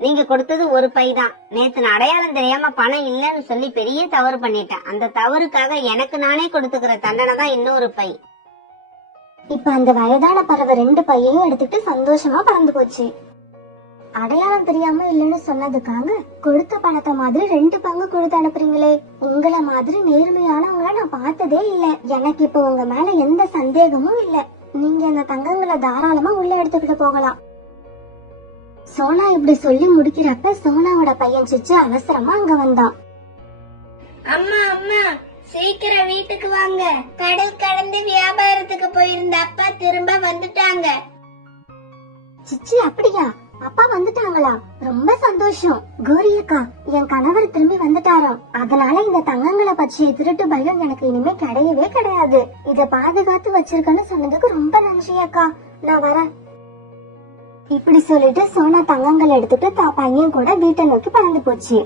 நீங்க கொடுத்தது ஒரு பை தான். நேத்து நான் அடையாளம் தெரியாம பணம் இல்லன்னு சொல்லி பெரிய தவறு பண்ணிட்டேன். அந்த தவறுக்காக எனக்கு நானே கொடுத்துக்கிற தண்டனை தான் இன்னொரு பை. இப்ப அந்த வயதான பறவை 2 பையையும் எடுத்துட்டு சந்தோஷமா பறந்து போச்சு. அடையாளம் தெரியாம இல்லன்னு சொன்னதுக்காக கொடுத்த பணத்தை மாதிரி 2 பங்கு கொடுத்து அனுப்புறீங்களே. உங்களை மாதிரி நேர்மையானவங்கள நான் பார்த்ததே இல்ல. எனக்கு இப்ப உங்க மேல எந்த சந்தேகமும் இல்ல. நீங்க அந்த தங்கங்களை தாராளமா உள்ள எடுத்துக்கிட்டு போகலாம். சோனா இப்படி சொல்லி முடிக்கிறப்ப சோனாவோட பையன் சிச்சு அவசரமா அங்க வந்தான். அம்மா அம்மா, சீக்கிரம் வீட்டுக்கு வாங்க. கடல் கடந்து வியாபாரத்துக்கு போயிருந்த அப்பா திரும்ப வந்துட்டாங்க. சிச்சு, அப்படியா? அப்பா வந்துட்டாங்களா? ரொம்ப சந்தோஷம். கோரி அக்கா, என் கணவர் திரும்பி வந்துட்டாராம். அதனால இந்த தங்கங்களை பற்றிய திருட்டு பயம் எனக்கு இனிமே கிடையவே கிடையாது. இத பாதுகாத்து வச்சிருக்கேன்னு சொன்னதுக்கு ரொம்ப நன்றி அக்கா. நான் வரேன். இப்படி சொல்லிட்டு சோனா தங்கங்கள் எடுத்துட்டு தான் பையன் கூட வீட்டை நோக்கி பறந்து போச்சு.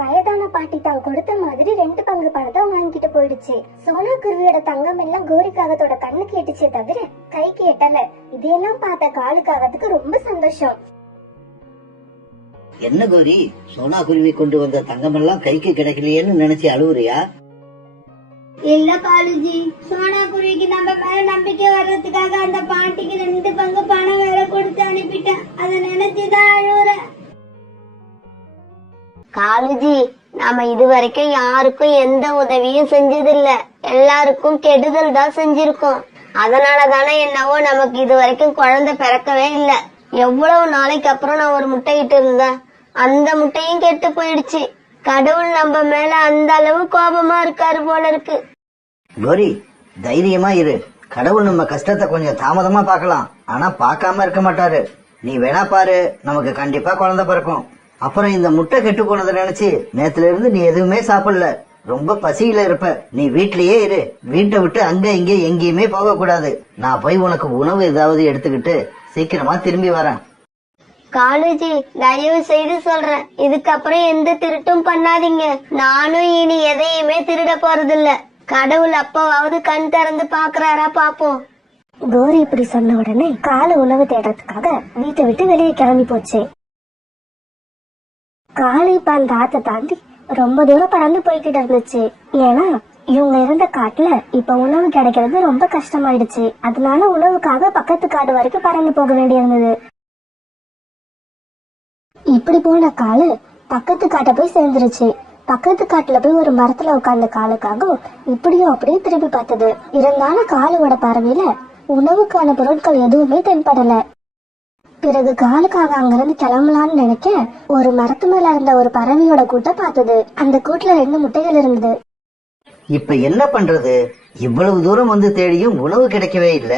வயதான பாட்டி தான் கொடுத்த மாதிரி 2 பங்கு பணத்தை வாங்கிட்டு போயிடுச்சு. சோனா குருவியோட தங்கம் எல்லாம் கோரிக்காகத்தோட கண்ணுக்கு எட்டுச்சே தவிர கைக்கு எட்டல. இதையெல்லாம் பார்த்த காலுக்காகத்துக்கு ரொம்ப சந்தோஷம். என்ன கோரி, சோனா குருவி கொண்டு வந்த தங்கமெல்லாம் கைக்கு கிடைக்கலையேன்னு நினைச்சு அழுவுறியா? இல்ல பாலுஜி, சோனா குருவிக்கு நம்ம மேல நம்பிக்கை வர்றதுக்காக அந்த பாட்டிக்கு 2 பங்கு பணம் வேற கொடுத்து அனுப்பிட்டேன். அதை நினைச்சுதான் அழுவுறேன். காலுஜி, நாம இதுவரைக்கும் யாருக்கும் எந்த உதவியும் செஞ்சதில்ல, எல்லாருக்கும் கெடுதல் தான் செஞ்சிருக்கோம். அதனால தானே என்னவோ நமக்கு இது வரைக்கும் குழந்தை பிறக்கவே இல்ல. எவ்வளவு நாளைக்கு அப்புறம் நான் ஒரு முட்டையிட்டு இருந்தேன், அந்த முட்டையும் கெட்டு போயிடுச்சு. கடவுள் நம்ம மேல அந்த அளவு கோபமா இருக்காரு போல இருக்கு. கோரி, தைரியமா இரு. கடவுள் நம்ம கஷ்டத்தை கொஞ்சம் தாமதமா பார்க்கலாம், ஆனா பார்க்காம இருக்க மாட்டாரு. நீ வேணா பாரு, நமக்கு கண்டிப்பா குழந்தை பிறக்கும். அப்புறம் இந்த முட்டை கெட்டு போனதை நினைச்சு நேத்துல இருந்து நீ எதுவுமே சாப்பிடல, ரொம்ப பசியில இருப்ப. நீ வீட்லயே இரு, வீட்டை விட்டு அங்க இங்க எங்கேயுமே போக கூடாது. நான் போய் உனக்கு உணவு ஏதாவது எடுத்துக்கிட்டு சீக்கிரமா திரும்பி வரேன். காலுஜி, தயவு செய்து சொல்றேன், இதுக்கப்புறம் எந்த திருட்டும் பண்ணாதீங்க. நானும் இனி எதையுமே திருட போறதில்ல. கடவுள் அப்பவாவது கண் திறந்து பாக்குறாரா பாப்போம். கோரி இப்படி சொன்ன உடனே காலு உணவு தேடுறதுக்காக வீட்டை விட்டு வெளியே கிளம்பி போச்சு. காலு இப்ப அந்த ஆத்தை தாண்டி ரொம்ப தூரம் பறந்து போய்கிட்டு இருந்துச்சு. ஏன்னா இவங்க இருந்த காட்டுல இப்ப உணவு கிடைக்கிறது ரொம்ப கஷ்டமாயிடுச்சு. அதனால உணவுக்காக பக்கத்து காடு வரைக்கும் பறந்து போக வேண்டியிருந்தது. இப்படி போன காலு பக்கத்து காட்டை போய் சேர்ந்துருச்சு. பக்கத்து காட்டுல போய் ஒரு மரத்துல உட்கார்ந்த காலுக்காக இப்படியும் அப்படியே திரும்பி பார்த்தது. இருந்தாலும் காலுவோட பறவையில உணவுக்கான பொருட்கள் எதுவுமே தென்படல. பிறகு காலுக்காக அங்கிருந்து கிளம்பலான்னு நினைக்க ஒரு மரத்து மேல இருந்த ஒரு பறவையோட கூட்ட பார்த்தது. அந்த கூட்டுல 2 முட்டைகள் இருந்தது. இப்ப என்ன பண்றது? இவ்வளவு தூரம் வந்து தேடியும் உணவு கிடைக்கவே இல்ல.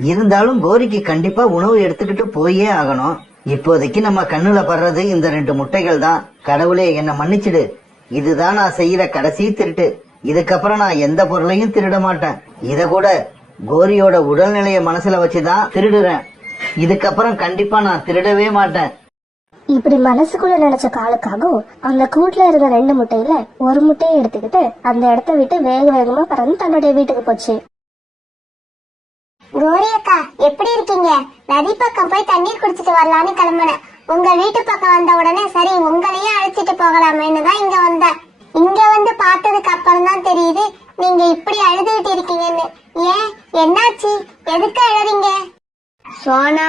இருந்தாலும் கோரிக்கு கண்டிப்பா உணவு எடுத்துக்கிட்டு போயே ஆகணும். இப்போதைக்கு நம்ம கண்ணுல படுறது இந்த 2 முட்டைகள் தான். கடவுளே, என்ன மன்னிச்சிடு. இதுதான் நான் செய்யற கடைசி திருட்டு. இதுக்கப்புறம் நான் எந்த பொருளையும் திருட மாட்டேன். இத கூட கோரியோட உடல்நிலைய மனசுல வச்சுதான் திருடுறேன். இதுக்கப்புறம் கண்டிப்பா நான் திருடவே மாட்டேன். இப்படி மனசுக்குள்ள நினைச்ச காலுக்காக அந்த கூட்டுல இருந்த 2 முட்டையில ஒரு முட்டையை எடுத்துக்கிட்டு அந்த இடத்த விட்டு வேக வேகமா பறந்து தன்னுடைய வீட்டுக்கு போச்சு. கோரி அக்கா, எப்படி இருக்கீங்க? நதி பக்கம் போய் தண்ணீர் குடிச்சிட்டு வரலான்னு கிளம்புனேன். உங்க வீட்டு பக்கம் வந்த உடனே சரி உங்களையும் அழைச்சிட்டு போகலாமேன்னு தான் இங்க வந்தேன். இங்க வந்து பார்த்ததுக்கு அப்புறம் தான் தெரியுது நீங்க இப்படி அழுதுகிட்டு இருக்கீங்கன்னு. ஏன், என்னாச்சு? எதுக்கு அழறீங்க? சோனா,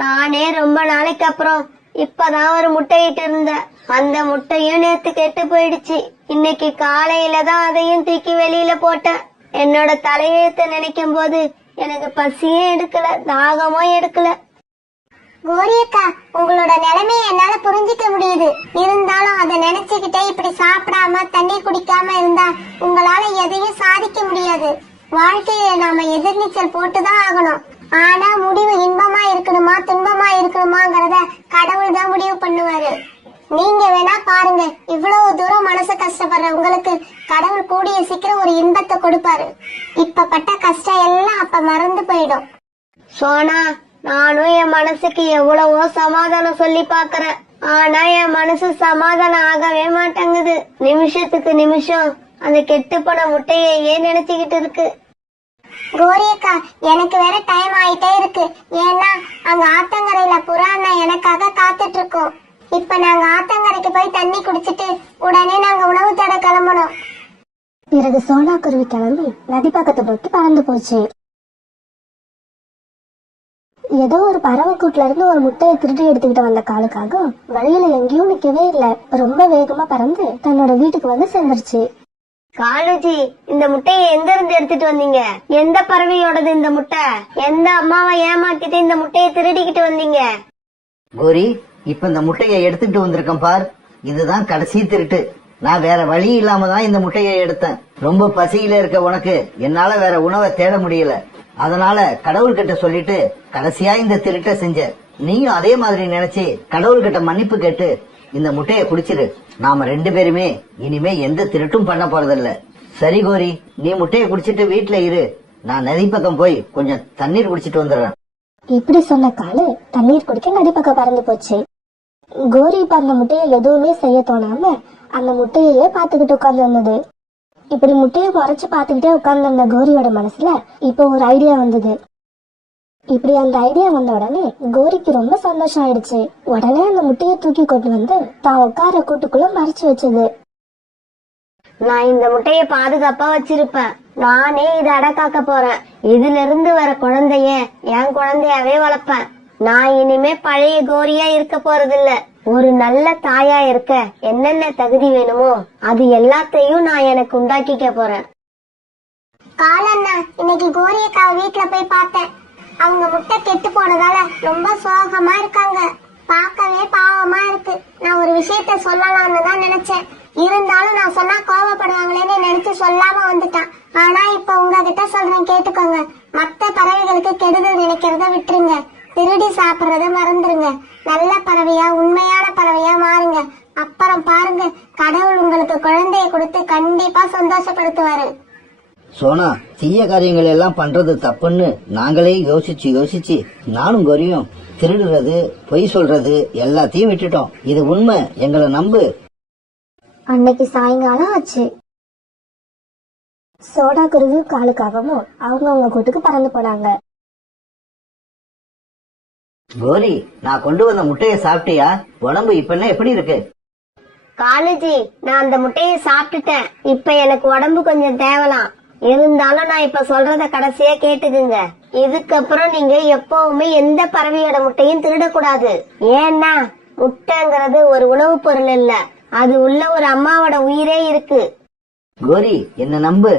நானே ரொம்ப நாளைக்கு அப்புறம் இப்பதான் ஒரு முட்டையிட்டு இருந்தேன். அந்த முட்டையும் நேத்து கெட்டு போயிடுச்சு. இன்னைக்கு காலையில தான் அதையும் தூக்கி வெளியில போட்டேன். என்னோட தலையெழுத்த நினைக்கும் போது எனக்கு பசியே எடுக்கல, தாகமும் எடுக்கல. கோரி அக்கா, உங்களோட நிலைமையை என்னால புரிஞ்சிக்க முடியுது. இருந்தாலும் அதை நினைச்சுக்கிட்டே இப்படி சாப்பிடாம தண்ணீர் குடிக்காம இருந்தா உங்களால எதையும் சாதிக்க முடியாது. வாழ்க்கையில நாம எதிர்நீச்சல் போட்டுதான் ஆகணும். ஆனா முடிவு இன்பமா இருக்கணுமா துன்பமா இருக்கணுமாங்கிறத கடவுள் தான் முடிவு பண்ணுவாரு. நீங்க வேணா பாருங்க, இவ்வளவு தூரம் மனசு கஷ்டப்படுற உங்களுக்கு கடவுள் கூடிய சீக்கிரம் ஒரு இன்பத்தை கொடுப்பாரு. இப்ப பட்ட கஷ்டம் எல்லாம் அப்ப மறந்து போயிடும். சோனா, நானும் என் மனசுக்கு எவ்வளவோ சமாதானம் சொல்லி பாக்குறேன். ஆனா என் மனசு சமாதானம் ஆகவே மாட்டேங்குது. நிமிஷத்துக்கு நிமிஷம் அந்த கெட்டு போன முட்டையே நினைச்சுக்கிட்டு இருக்கு. கோரி அக்கா, எனக்கு வேற டைம் ஆயிட்டே இருக்கு. ஏன்னா அங்க ஆத்தங்கரையில புறா அண்ணா எனக்காக காத்துட்டு இருக்கோம். இப்ப நாங்க ஆத்தங்கரைக்கு போய் தண்ணி குடிச்சிட்டு உடனே நாங்க உணவு தேட கிளம்பணும். பிறகு சோனா குருவி கிளம்பி நதி பக்கத்தை நோக்கி பறந்து போச்சு. ஏதோ ஒரு பறவை கூட்டுல இருந்து ஒரு முட்டையை திருடி எடுத்துக்கிட்டு வந்த காலுக்காக வழியில எங்கேயும் நிக்கவே இல்ல. ரொம்ப வேகமா பறந்து தன்னோட வீட்டுக்கு வந்து சேர்ந்துருச்சு. காலுஜி, இந்த முட்டையை எங்க இருந்து எடுத்துட்டு வந்தீங்க? எந்த பறவையோடது இந்த முட்டை? எந்த அம்மாவை ஏமாத்திட்டு இந்த முட்டையை திருடிக்கிட்டு வந்தீங்க? கோரி, இப்ப இந்த முட்டையை எடுத்துக்கிட்டு வந்திருக்கேன் பார். இதுதான் கடைசி திருட்டு. நான் வேற வழி இல்லாம தான் இந்த முட்டையை எடுத்தேன். ரொம்ப பசியில இருக்க உனக்கு என்னால வேற உணவை தேட முடியல. அதனால கடவுள்கிட்ட சொல்லிட்டு கடைசியா இந்த திருட்டை செஞ்ச. நீயும் அதே மாதிரி நினைச்சு கடவுள்கிட்ட மன்னிப்பு கேட்டு இந்த முட்டையை குடிச்சிரு. நாம 2 பேருமே இனிமே எந்த திருட்டும் பண்ண போறதில்ல. சரி கோரி, நீ முட்டையை குடிச்சிட்டு வீட்டுல இரு. நான் நதி பக்கம் போய் கொஞ்சம் தண்ணீர் குடிச்சிட்டு வந்துடுறேன். இப்படி சொன்ன காலு தண்ணீர் குடிக்க நதி பக்கம் பறந்து போச்சு. கோரி இப்ப அந்த முட்டையை எதுவுமே செய்ய தோணாம அந்த முட்டையே பாத்துக்கிட்டு உட்கார்ந்து வந்தது. இப்படி முட்டையை மறைச்சு பாத்துக்கிட்டே உட்கார்ந்து இருந்த கோரியோட மனசுல இப்ப ஒரு ஐடியா வந்தது. இப்படி அந்த ஐடியா வந்த உடனே கோரிக்கு ரொம்ப சந்தோஷம் ஆயிடுச்சு. உடனே அந்த முட்டையை தூக்கி கொண்டு வந்து தான் உட்கார கூட்டுக்குள்ள மறைச்சு வச்சது. நான் இந்த முட்டைய பாதுகாப்பா வச்சிருப்பேன். நானே இதை அடக்காக்க போறேன். இதுல இருந்து வர குழந்தைய என் குழந்தையாவே வளர்ப்பேன். நான் இனிமே பழைய கோரியா இருக்க போறதில்ல. ஒரு நல்ல தாயா இருக்க என்னென்ன தகுதி வேணுமோ அது எல்லாத்தையும் நான் எனக்கு உண்டாக்கிக்க போறேன். காலண்ணா, இன்னைக்கு கோரி அக்கா வீட்டுல போய் பார்த்தேன். அவங்க முட்டை கெட்டு போனதால ரொம்ப சோகமா இருக்காங்க. பார்க்கவே பாவமா இருக்கு. நான் ஒரு விஷயத்த சொல்லலாம்னு தான் நினைச்சேன். இருந்தாலும் நான் சொன்னா கோவப்படுவாங்களேன்னு நினைச்சு சொல்லாம வந்துட்டான். ஆனா இப்ப உங்ககிட்ட சொல்றேன், கேட்டுக்கோங்க. மத்த பறவைகளுக்கு கெடுதல் நினைக்கிறத விட்டுருங்க. திருடி சாப்பிடுறத மறந்துருங்க. நல்ல பறவையா உண்மையான பறவையா மாறுங்க. அப்புறம் பாருங்க, கடவுள் உங்களுக்கு குழந்தைய கொடுத்து கண்டிப்பா சந்தோஷப்படுத்துவாரு. சோனா, தீய காரியங்கள் எல்லாம் பண்றது தப்புன்னு நாங்களே யோசிச்சு நானும் கோரியும் திருடுறது, பொய் சொல்றது எல்லாத்தையும் விட்டுட்டோம். இது உண்மை, எங்களை நம்பு. அன்னைக்கு சாயங்காலம் ஆச்சு. சோடா குருவி காலுக்காகவும் அவங்கவுங்க கூட்டுக்கு பறந்து போனாங்க. கோரி, நான் கொண்டு வந்த முட்டைய சாப்பிட்டியா? உடம்பு இப்ப என்ன எப்படி இருக்கு? காலேஜி, நான் அந்த முட்டையை சாப்பிட்டுட்டேன். இப்ப எனக்கு உடம்பு கொஞ்சம் தேவலாம். இருந்தாலும் நான் இப்ப சொல்றத கடைசியா கேட்டுக்குங்க. இதுக்கப்புறம் நீங்க எப்பவுமே எந்த பறவையோட முட்டையும் திருடக்கூடாது. ஏன்னா முட்டைங்கிறது ஒரு உணவு பொருள் இல்ல, அது உள்ள ஒரு அம்மாவோட உயிரே இருக்கு. கோரி, என்ன நம்பு.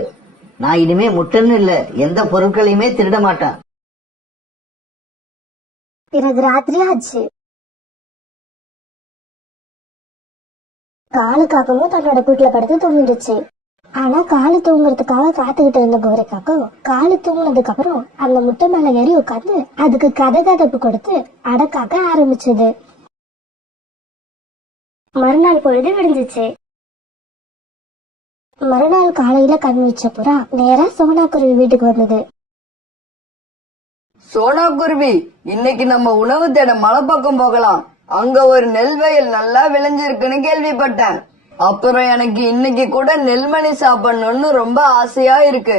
நான் இனிமே முட்டைன்னு இல்ல, எந்த பொருட்களையுமே திருட மாட்டேன். பிறகு ராத்திரி ஆச்சு. காலுக்காகவும் தன்னோட கூட்டுல படுத்து தூங்கிடுச்சு. ஆனா காலு தூங்குறதுக்காக காத்துக்கிட்டு இருந்த கோரிக்காக்கும் காலு தூங்குனதுக்கு அப்புறம் அந்த முட்டை மேல ஏறி உட்காந்து அதுக்கு கதகதப்பு கொடுத்து அடக்காக்க ஆரம்பிச்சது. மறுநாள் பொழுது விடிஞ்சிச்சு. மறுநாள் காலையில கண் வச்ச புறா நேரா சோனா குருவி வீட்டுக்கு வந்தது. சோனா குருவி, இன்னைக்கு நம்ம உணவு தேட மலை பக்கம் போகலாம். அங்க ஒரு நெல் வயல் நல்லா விளைஞ்சிருக்குன்னு கேள்விப்பட்டேன். அப்புறம் எனக்கு இன்னைக்கு கூட நெல்மணி சாப்பிடணும்னு ரொம்ப ஆசையா இருக்கு.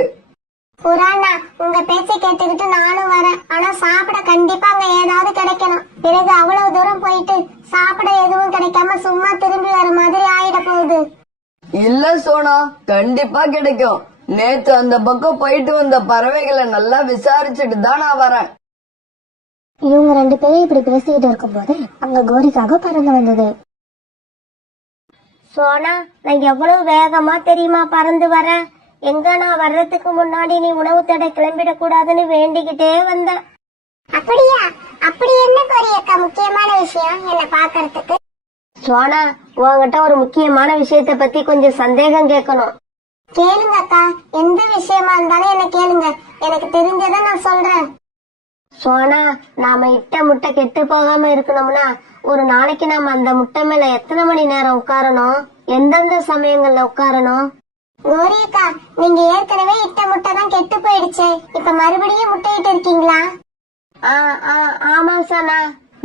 புராணா, உங்க பேச்சை கேட்டுக்கிட்டு நானும் வரேன். ஆனா சாப்பிட கண்டிப்பா அங்க ஏதாவது கிடைக்கணும். பிறகு அவ்வளவு தூரம் போயிட்டு சாப்பிட எதுவும் கிடைக்காம சும்மா திரும்பி வர மாதிரி ஆயிட போகுது. இல்ல சோனா, கண்டிப்பா கிடைக்கும். நேத்து அந்த பக்கம் போயிட்டு வந்த பறவைகளை நல்லா விசாரிச்சுட்டு தான் நான் வரேன். இவங்க ரெண்டு பேரும் இப்படி பேசிக்கிட்டு இருக்கும் போது அங்க கோரிக்காக பறந்து வந்தது. சோனா, நான் எவ்வளவு வேகமா தெரியுமா பறந்து வரேன். எங்க நான் வர்றதுக்கு முன்னாடி நீ உணவு தேட கிளம்பிடக் கூடாதுன்னு வேண்டிக்கிட்டே வந்தேன். அப்படியா? அப்படி என்ன கோரி அக்கா முக்கியமான விஷயம் என்ன பாக்குறதுக்கு? சோனா, உங்ககிட்ட ஒரு முக்கியமான விஷயத்த பத்தி கொஞ்சம் சந்தேகம் கேட்கணும். கேளுங்க அக்கா, எந்த விஷயமா இருந்தாலும் என்ன கேளுங்க. எனக்கு தெரிஞ்சதை நான் சொல்றேன். சோனா, நாம இட்ட முட்டை கெட்டு போகாம இருக்கணும்னா ஒரு நாளைக்கு நாம அந்த முட்டை மேல எத்தனை மணி நேரம் உட்காரணும்? எந்தெந்த சமயங்கள்ல உட்காரணும்? கோரி அக்கா, நீங்க ஏற்கனவே இட்ட முட்டை தான் கெட்டு போயிடுச்சு. இப்ப மறுபடியும் முட்டையிட்டு இருக்கீங்களா? ஆமா சோனா,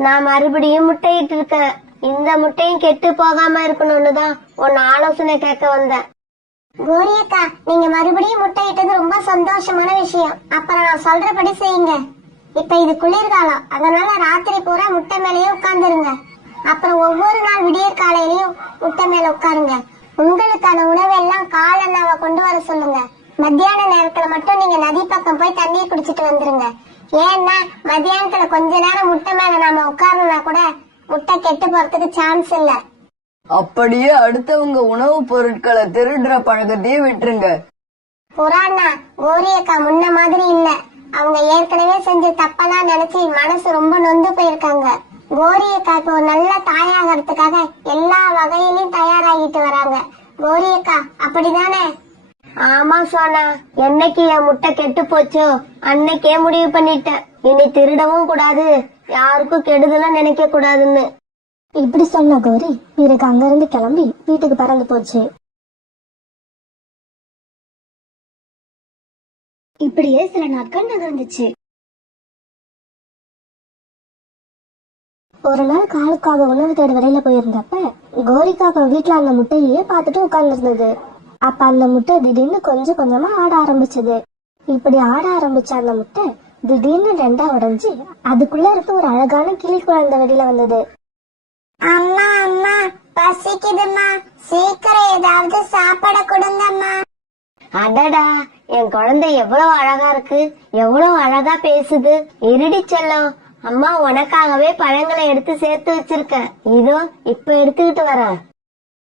நான் மறுபடியும் முட்டையிட்டு இருக்கேன். இந்த முட்டையும் கெட்டு போகாம இருக்கணும்னு தான் உன் ஆலோசனை கேட்க வந்தேன். கோரி அக்கா, நீங்க மறுபடியும் முட்டையிட்டது ரொம்ப சந்தோஷமான விஷயம். அப்புறம் நான் சொல்றபடி செய்யுங்க. இப்ப இது குளிர்காலம், அதனால ராத்திரி பூரா முட்டை மேலேயே உட்கார்ந்துருங்க. அப்புறம் ஒவ்வொரு நாள் விடியற் காலையிலயும் முட்டை மேல உட்காருங்க. உங்களுக்கான உணவெல்லாம் காலண்ணாவை கொண்டு வர சொல்லுங்க. மத்தியான நேரத்துல மட்டும் நீங்க நதி பக்கம் போய் தண்ணீர் குடிச்சிட்டு வந்துருங்க. ஏன்னா மத்தியானத்துல கொஞ்ச நேரம் முட்டை மேல நாம உட்காரணும்னா கூட முட்டை கெட்டு போறதுக்கு சான்ஸ் இல்ல. அப்படியே அடுத்தவங்க உணவு பொருட்களை திருடுற பழக்கத்தையே விட்டுருங்க. புராணா, கோரி அக்கா முன்ன மாதிரி இல்ல. அவங்க ஏற்கனவே செஞ்ச தப்பெல்லாம் நினைச்சு மனசு ரொம்ப நொந்து போயிருக்காங்க. கோரி அக்கா இப்போ ஒரு நல்ல தாயாகிறதுக்காக எல்லா வகையிலயும் தயாராகிட்டு வராங்க. கோரி அக்கா அப்படிதானே? ஆமா சோனா, என்னைக்கு என் முட்டை கெட்டு போச்சோ அன்னைக்கே முடிவு பண்ணிட்டேன். இனி திருடவும் கூடாது, யாருக்கும் கெடுதலும் நினைக்க கூடாதுன்னு. இப்படி சொன்ன கோரி பிறகு அங்கிருந்து கிளம்பி வீட்டுக்கு பறந்து போச்சு. இப்படியே சில நாட்கள் நகர்ந்துச்சு. ஒரு நாள் காலுக்காக உணவு தேட வெளியில போயிருந்தப்ப கோரிக்காக வீட்டுல அந்த முட்டையே பார்த்துட்டு உட்கார்ந்து இருந்தது. அப்ப அந்த முட்டை திடீர்னு கொஞ்சம் கொஞ்சமா ஆட ஆரம்பிச்சது. இப்படி ஆட ஆரம்பிச்ச அந்த முட்டை திடீர்னு ரெண்டா உடைஞ்சு அதுக்குள்ள இருக்க ஒரு அழகான கிளி குழந்தை வெளியில வந்தது. அம்மா அம்மா, பசிக்குதுமா, சீக்கிரம் ஏதாவது சாப்பாட கொடுங்கம்மா. அடடா, என் குழந்தை எவ்வளவு அழகா இருக்கு, எவ்வளவு அழகா பேசுது. இருடி செல்லம், அம்மா உனக்காகவே பழங்களை எடுத்து சேர்த்து வச்சிருக்கேன், இதோ இப்ப எடுத்துக்கிட்டு வரேன்.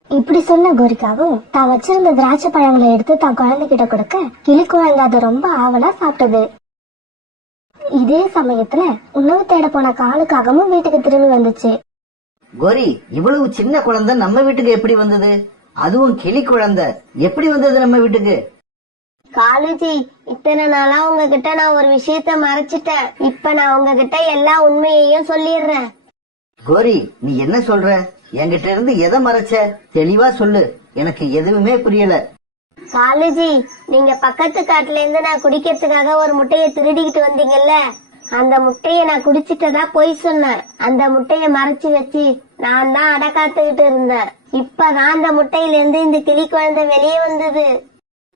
இப்படி சொன்ன கோரிக்காவும் தான் வச்சிருந்த திராட்சை பழங்களை எடுத்து தான் குழந்தைகிட்ட கொடுக்க கிளி குழந்தை அதை ரொம்ப ஆவலா சாப்பிட்டது. இதே சமயத்துல உணவு தேட போன காலுக்காகவும் வீட்டுக்கு திரும்பி வந்துச்சு. கோரி, இவ்வளவு சின்ன குழந்தை நம்ம வீட்டுக்கு எப்படி வந்தது? அதுவும் கிளி குழந்தை எப்படி வந்தது நம்ம வீட்டுக்கு? காலுஜி, இத்தனை நாளா உங்ககிட்ட நான் ஒரு விஷயத்த மறைச்சிட்டேன். இப்ப நான் உங்ககிட்ட எல்லா உண்மையையும் சொல்லிடுறேன். கோரி, நீ என்ன சொல்ற? என்கிட்ட இருந்து எதை மறைச்ச? தெளிவா சொல்லு, எனக்கு எதுவுமே புரியல. காலுஜி, நீங்க பக்கத்து காட்டுல இருந்து நான் குடிக்கிறதுக்காக ஒரு முட்டைய திருடிக்கிட்டு வந்தீங்கல்ல, அந்த முட்டைய நான் குடிச்சிட்டதா பொய் சொன்னேன். அந்த முட்டைய மறைச்சு வச்சு நான் தான் அடக்காத்துக்கிட்டு இருந்தேன். இப்பதான் அந்த முட்டையில இருந்து இந்த கிளி குழந்தை வெளியே வந்தது.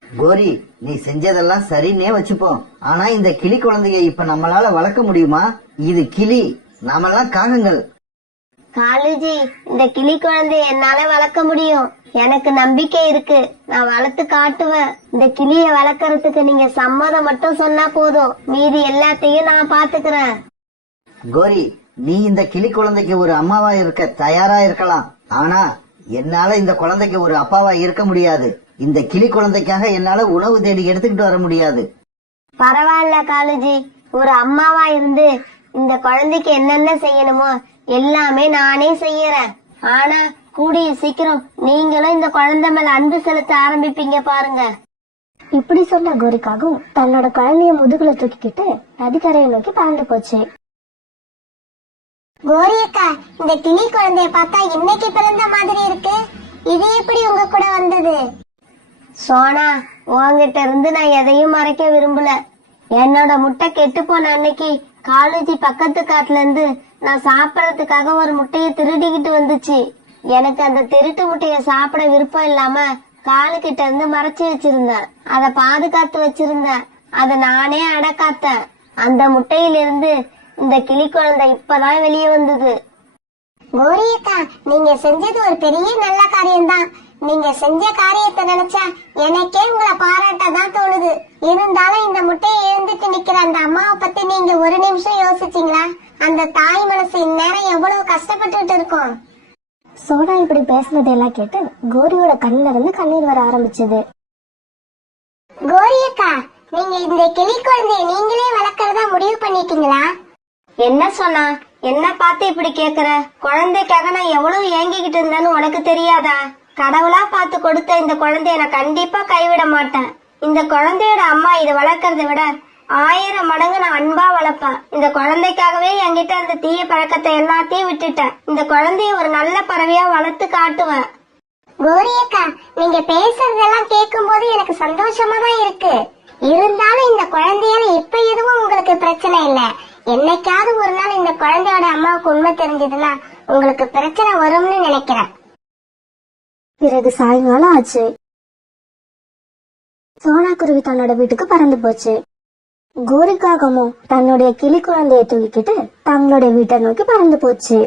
கோரி, நீ செஞ்சதெல்லாம் சரின்னே வச்சுப்போம். ஆனா இந்த கிளி குழந்தைய இப்ப நம்மளால வளர்க்க முடியுமா? இது கிளி, நாமெல்லாம் காகங்கள். காலுஜி, இந்த கிளி குழந்தைய என்னால வளர்க்க முடியும். எனக்கு நம்பிக்கை இருக்கு, நான் வளர்த்து காட்டுவேன். இந்த கிளிய வளர்க்கறதுக்கு நீங்க சம்மதம் மட்டும் சொன்னா போதும், மீதி எல்லாத்தையும் நான் பாத்துக்கிறேன். கோரி, நீ இந்த கிளி குழந்தைக்கு ஒரு அம்மாவா இருக்க தயாரா இருக்கலாம். ஆனா என்னால இந்த குழந்தைக்கு ஒரு அப்பாவா இருக்க முடியாது. இந்த கிளி குழந்தைக்காக என்னால உணவு தேடி எடுத்துக்கிட்டு வர முடியாது. பரவாயில்ல காலுஜி, ஒரு அம்மாவா இருந்து இந்த குழந்தைக்கு என்னென்ன செய்யணுமோ எல்லாமே நானே செய்யறேன். ஆனா கூடிய சீக்கிரம் நீங்களும் இந்த குழந்தை மேல அன்பு செலுத்த ஆரம்பிப்பீங்க பாருங்க. இப்படி சொன்ன கோரிக்காகவும் தன்னோட குழந்தைய முதுகுல தூக்கிக்கிட்டு நதிக்கரையை நோக்கி பறந்து போச்சு. கோரியக்கா, இந்த கிளி குழந்தைய பார்த்தா இன்னைக்கு பிறந்த மாதிரி இருக்கு. இது எப்படி உங்க கூட வந்தது? சோனா, உங்ககிட்ட இருந்து நான் எதையும் மறைக்க விரும்பல. என்னோட முட்டை கெட்டு போன அன்னைக்கு காலேஜி பக்கத்து காட்டுல இருந்து நான் சாப்பிடறதுக்காக ஒரு முட்டைய திருடிக்கிட்டு வந்துச்சு. எனக்கு அந்த திருட்டு முட்டைய சாப்பிட விருப்பம் இல்லாம காலுக்கிட்ட இருந்து மறைச்சு வச்சிருந்தேன். அத பாதுகாத்து வச்சிருந்தேன். அத நானே அடக்காத்தேன். அந்த முட்டையிலிருந்து இந்த கிளி குழந்தை இப்பதான் வெளியே வந்தது. கோரியக்கா, நீங்க செஞ்சது ஒரு பெரிய நல்ல காரியம்தான். நீங்க செஞ்ச காரியத்தை நினைச்சா எனக்கே உங்களை பாராட்டதான் தோணுது. இருந்தாலும் இந்த முட்டையை எழுந்துட்டு நிக்கிற அந்த அம்மாவை பத்தி நீங்க ஒரு நிமிஷம் யோசிச்சீங்களா? அந்த தாய் மனசு இந்நேரம் எவ்வளவு கஷ்டப்பட்டுட்டு இருக்கும். சோனா இப்படி பேசுனதெல்லாம் கேட்டு கோரியோட கண்ணுல இருந்து கண்ணீர் வர ஆரம்பிச்சது. கோரியக்கா, நீங்க இந்த கிளி குழந்தைய நீங்களே வளர்க்கறதா முடிவு பண்ணிட்டீங்களா? என்ன சொன்னா? என்ன பார்த்து இப்படி கேக்குற? குழந்தைக்காக நான் எவ்வளவு ஏங்கிக்கிட்டு இருந்தேன்னு உனக்கு தெரியாதா? கடவுளா பார்த்து கொடுத்த இந்த குழந்தைய நான் கண்டிப்பா கைவிட மாட்டேன். இந்த குழந்தையோட அம்மா இதை வளர்க்கறத விட 1000 மடங்கு நான் அன்பா வளர்ப்பேன். இந்த குழந்தைக்காகவே என்கிட்ட அந்த தீய பழக்கத்தை எல்லாத்தையும் விட்டுட்டேன். இந்த குழந்தைய ஒரு நல்ல பறவையா வளர்த்து காட்டுவேன். கோரியக்கா, நீங்க பேசுறதெல்லாம் கேட்கும் போது எனக்கு சந்தோஷமா தான் இருக்கு. இருந்தாலும் இந்த குழந்தையால இப்ப எதுவும் உங்களுக்கு பிரச்சனை இல்ல. என்னைக்காவது ஒரு நாள் இந்த குழந்தையோட அம்மாவுக்கு உண்மை தெரிஞ்சதுன்னா உங்களுக்கு பிரச்சனை வரும்னு நினைக்கிறேன். பிறகு சாயங்காலம் ஆச்சு. சோனா குருவி தன்னோட வீட்டுக்கு பறந்து போச்சு. கோரிக்காகமும் தன்னுடைய கிளி குழந்தைய தூக்கிக்கிட்டு தங்களுடைய வீட்டை நோக்கி பறந்து போச்சு.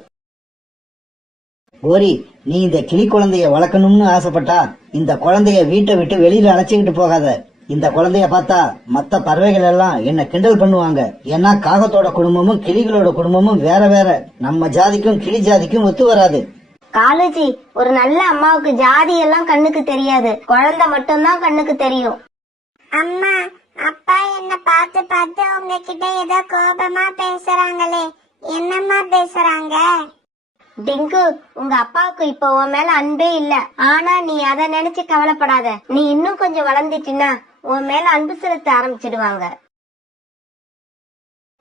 கோரி, நீ இந்த கிளி குழந்தைய வளர்க்கணும்னு ஆசைப்பட்டா இந்த குழந்தைய வீட்டை விட்டு வெளியில அழைச்சிக்கிட்டு போகாத. இந்த குழந்தைய பார்த்தா மத்த பறவைகள் எல்லாம் என்ன கிண்டல் பண்ணுவாங்க. ஏன்னா காகத்தோட குடும்பமும் கிளிகளோட குடும்பமும் வேற வேற. நம்ம ஜாதிக்கும் கிளி ஜாதிக்கும் ஒத்து வராது. காலேஜி, ஒரு நல்ல அம்மாவுக்கு ஜாதி எல்லாம் கண்ணுக்கு தெரியாது, குழந்தை மட்டும்தான் கண்ணுக்கு தெரியும். அம்மா, அப்பா என்ன பார்த்து பார்த்து உங்ககிட்ட ஏதோ கோபமா பேசுறாங்களே, என்னம்மா பேசுறாங்க? டிங்கு, உங்க அப்பாவுக்கு இப்ப உன் மேல அன்பே இல்ல. ஆனா நீ அத நினைச்சு கவலைப்படாத. நீ இன்னும் கொஞ்சம் வளர்ந்துட்டினா உன் மேல அன்பு செலுத்த ஆரம்பிச்சிடுவாங்க.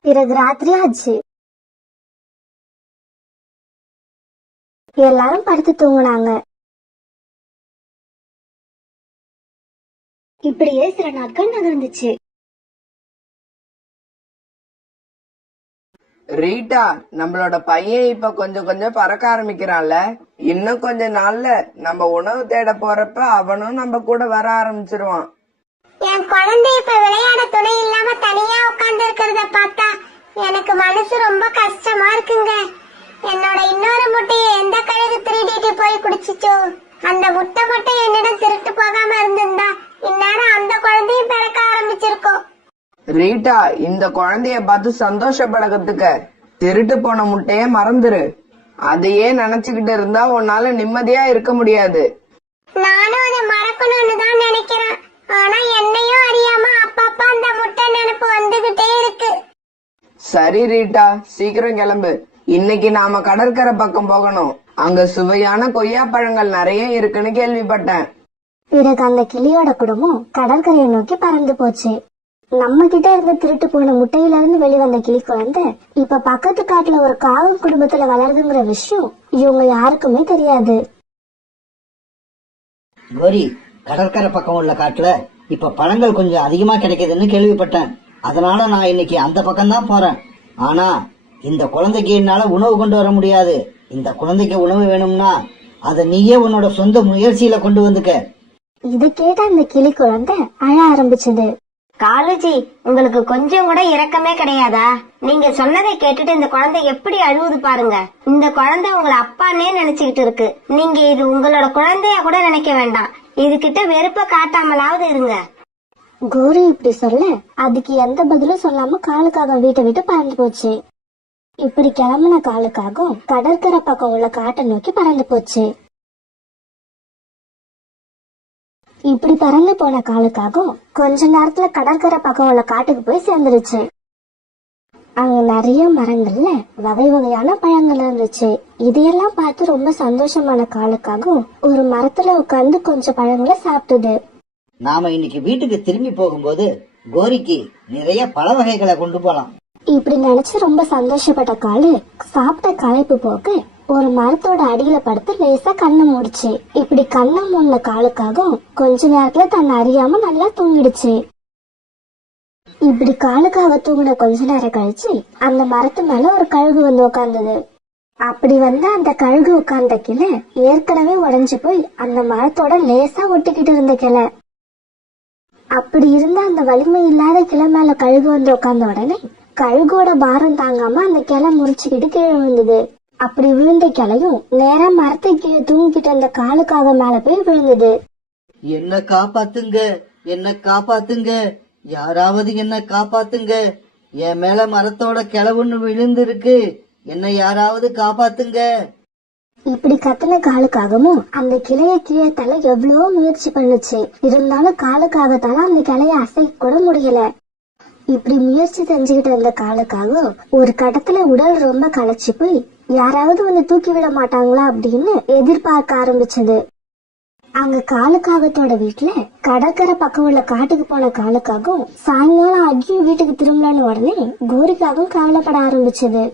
பிறகு ராத்திரி ஆச்சு. எல்லாரும் படுத்து தூங்குனாங்க. இப்படியே சில நாட்கள் நகர்ந்துச்சு. ரீட்டா, நம்மளோட பையன் இப்ப கொஞ்சம் கொஞ்சம் பறக்க ஆரம்பிக்கிறான்ல. இன்னும் கொஞ்ச நாள்ல நம்ம உணவு தேட போறப்ப அவனும் நம்ம கூட வர ஆரம்பிச்சிருவான். என் குழந்தை இப்ப விளையாட துணை இல்லாம தனியா உட்கார்ந்து இருக்கிறத பார்த்தா எனக்கு மனசு ரொம்ப கஷ்டமா இருக்குங்க. என்னோட இன்னொரு முட்டையை எந்த கழுகு திருடிட்டு போய் குடிச்சிச்சோ, அந்த முட்டை மட்டும் என்னிடம் திருட்டு போகாம இருந்திருந்தா இந்நேரம் அந்த குழந்தையும் பிறக்க ஆரம்பிச்சிருக்கோம். ரீட்டா, இந்த குழந்தைய பார்த்து சந்தோஷப்படத்துக்க திருட்டு போன முட்டைய மறந்துரு. அதையே நினைச்சுக்கிட்டு இருந்தா உன்னால நிம்மதியா இருக்க முடியாது. நானும் அதை மறக்கணும்னு தான் நினைக்கிறேன். ஆனா என்னையும் அறியாம அப்பப்ப அந்த முட்டை நினைப்பு வந்துகிட்டே இருக்கு. சரி ரீட்டா, சீக்கிரம் கிளம்பு. இன்னைக்கு நாம கடற்கரை பக்கம் போகணும். அங்க சுவையான கொய்யா பழங்கள் நிறைய இருக்குன்னு கேள்விப்பட்டேன். பிறகு அந்த கிளியோட குடும்பம் கடற்கரையை நோக்கி பறந்து போச்சு. நம்ம கிட்ட இருந்த திருட்டு போன முட்டையில இருந்து வெளிவந்த கிளி குழந்தை இப்ப பக்கத்து காட்டுல ஒரு காகம் குடும்பத்துல வளருதுங்கிற விஷயம் இவங்க யாருக்குமே தெரியாது. கோரி, கடற்கரை பக்கம் உள்ள காட்டுல இப்ப பழங்கள் கொஞ்சம் அதிகமா கிடைக்குதுன்னு கேள்விப்பட்டேன். அதனால நான் இன்னைக்கு அந்த பக்கம் தான் போறேன். ஆனா இந்த குழந்தைக்கு என்னால உணவு கொண்டு வர முடியாது. இந்த குழந்தைக்கு உணவு வேணும்னா அதை நீயே உன்னோட சொந்த முயற்சியில கொண்டு வந்துக்க. இதை கேட்ட அந்த கிளி குழந்தை அழ ஆரம்பிச்சது. காலுஜி, உங்களுக்கு கொஞ்சம் கூட இரக்கமே கிடையாதா? நீங்க சொன்னதை கேட்டுட்டு இந்த குழந்தை எப்படி அழுவுது பாருங்க. இந்த குழந்தை உங்களை அப்பானே நினைச்சுக்கிட்டு இருக்கு. நீங்க இது உங்களோட குழந்தையா கூட நினைக்க வேண்டாம். இது கிட்ட வெறுப்ப காட்டாமலாவது இருங்க. கோரி இப்படி சொல்ல அதுக்கு எந்த பதிலும் சொல்லாம காலுக்காக வீட்டை விட்டு பறந்து போச்சு. இப்படி கிளம்புன காலுக்காக கடற்கரை பக்கம் உள்ள காட்டை நோக்கி பறந்து போச்சு. இப்படி பறந்து போன காலுக்காக கொஞ்ச நேரத்துல கடற்கரை பக்கம் உள்ள காட்டுக்கு போய் சேர்ந்துருச்சு. அங்க நிறைய மரங்கள்ல வகை வகையான பழங்கள் இருந்துச்சு. இதையெல்லாம் பார்த்து ரொம்ப சந்தோஷமான காலுக்காக ஒரு மரத்துல உட்கார்ந்து கொஞ்சம் பழங்களை சாப்பிட்டது. நாம இன்னைக்கு வீட்டுக்கு திரும்பி போகும்போது கோரிக்கு நிறைய பழ வகைகளை கொண்டு போலாம். இப்படி நினைச்சு ரொம்ப சந்தோஷப்பட்ட காலு சாப்பிட்ட களைப்பு போக ஒரு மரத்தோட அடியில படுத்து லேசா கண்ணை மூடிச்சு. இப்படி கண்ணை மூடின காலுக்காக கொஞ்ச நேரத்துல தன்னை அறியாம நல்லா தூங்கிடுச்சு. இப்படி காலுக்காக தூங்கின கொஞ்ச நேரம் கழிச்சு அந்த மரத்து மேல ஒரு கழுகு வந்து உட்கார்ந்தது. அப்படி வந்து அந்த கழுகு உட்கார்ந்த கிளை ஏற்கனவே உடைஞ்சு போய் அந்த மரத்தோட லேசா ஒட்டிக்கிட்டு இருந்த கிளை. அப்படி இருந்த அந்த வலிமை இல்லாத கிளை மேல கழுகு வந்து உட்கார்ந்த உடனே கழுகோட பாரம் தாங்காம அந்த கிளை முறிச்சுக்கிட்டு கீழே விழுந்தது. அப்படி விழுந்த கிளையும் நேரா மரத்தை கீழே தூங்கிக்கிட்டு அந்த காலுக்காக மேல போய் விழுந்தது. என்ன காப்பாத்துங்க, என்ன காப்பாத்துங்க, யாராவது என்ன காப்பாத்துங்க, என் மேல மரத்தோட கிளவுன்னு விழுந்து இருக்கு, என்ன யாராவது காப்பாத்துங்க. இப்படி கத்தின காலுக்காகவும் அந்த கிளைய கீழே தலை எவ்வளவோ முயற்சி பண்ணுச்சு. இருந்தாலும் காலுக்காகத்தால அந்த கிளைய அசைக்க கூட முடியல. இப்படி முயற்சி செஞ்சுக்கிட்டு இருந்த காலுக்காக ஒரு கட்டத்துல உடல் ரொம்ப களைச்சு போய் யாராவது வந்து தூக்கி விட மாட்டாங்களா அப்படின்னு எதிர்பார்க்க ஆரம்பிச்சது. அங்க காலுக்காகத்தோட வீட்டுல கடற்கரை பக்கம் உள்ள காட்டுக்கு போன காலுக்காகவும் சாயங்காலம் ஆகியும் வீட்டுக்கு திரும்பலான்னு உடனே கோரிக்காகவும் கவலைப்பட ஆரம்பிச்சது.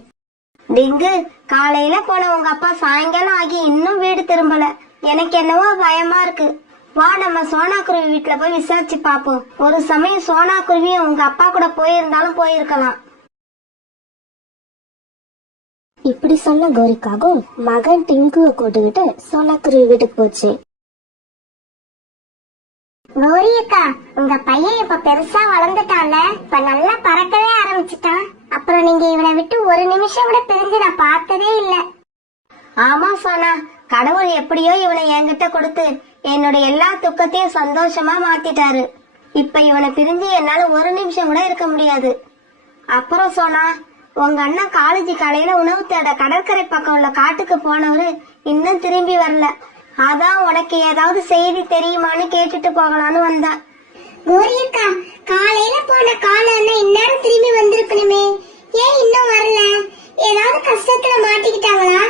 டிங்கு, காலையில போன உங்க அப்பா சாயங்காலம் ஆகி இன்னும் வீடு திரும்பல. எனக்கு என்னவோ பயமா இருக்கு. வா, நம்ம சோனா குருவி வீட்டுல போய் விசாரிச்சு பாப்போம். ஒரு சமயம் சோனா குருவியும் உங்க அப்பா கூட போயிருந்தாலும் போயிருக்கலாம். இப்படி சொன்ன கோரிக்காகவும் மகன் டிங்குவை கூட்டுக்கிட்டு சோனாக்குருவி வீட்டுக்கு போச்சு. கோரி அக்கா, உங்க பையன் இப்ப பெருசா வளர்ந்துட்டான்ல, இப்ப நல்லா பறக்கவே ஆரம்பிச்சுட்டான். அப்புறம் நீங்க இவனை விட்டு ஒரு நிமிஷம் கூட பிரிஞ்சு நான் பார்த்ததே இல்ல. ஆமா சோனா, கடவுள் எப்படியோ இவனை என்கிட்ட கொடுத்து என்னோட எல்லா துக்கத்தையும் சந்தோஷமா மாத்திட்டாரு. இப்ப இவனை பிரிஞ்சு என்னால ஒரு நிமிஷம் கூட இருக்க முடியாது. அப்புறம் சோனா, உங்க அண்ணன் காலேஜ் காலையில உணவு தேட கடற்கரை பக்கம் உள்ள காட்டுக்கு போனவரு இன்னும் திரும்பி வரல. அதான் உனக்கு ஏதாவது செய்தி தெரியுமான்னு கேட்டுட்டு போகலான்னு வந்தேன். கோரியக்கா, காலையில போன கால அண்ணன் இந்நேரம் திரும்பி வந்திருக்கணுமே, ஏன் இன்னும் வரல? ஏதாவது கஷ்டத்துல மாட்டிக்கிட்டாங்களா?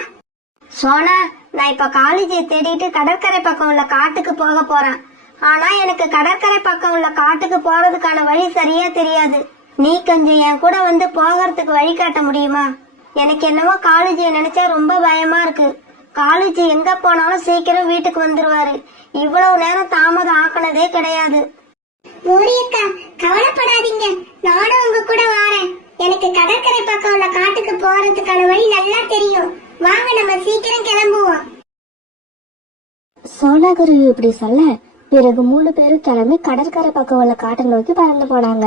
சோனா, நான் இப்ப காலேஜை தேடிட்டு கடற்கரை பக்கம் உள்ள காட்டுக்கு போக போறேன். ஆனா எனக்கு கடற்கரை பக்கம் உள்ள காட்டுக்கு போறதுக்கான வழி சரியா தெரியாது. நீ கொஞ்சம் என் கூட வந்து போகிறதுக்கு வழி காட்ட முடியுமா? எனக்கு என்னவோ காலேஜை நினைச்சா ரொம்ப பயமா இருக்கு. காலேஜ் எங்க போனாலும் சீக்கிரம் வீட்டுக்கு வந்துருவாரு. இவ்வளவு நேரம் தாமதம் ஆக்கினதே கிடையாது. கோரியக்கா, கவலைப்படாதீங்க, நானும் உங்க கூட வாரேன். எனக்கு கடற்கரை பக்கம் உள்ள காட்டுக்கு போறதுக்கான வழி நல்லா தெரியும். வாங்க, நம்ம சீக்கிரம் கிளம்புவோம். சோனாகுருவி இப்படி சொல்ல பிறகு 3 பேரும் கிளம்பி கடற்கரை பக்கம் உள்ள காட்டை நோக்கி பறந்து போனாங்க.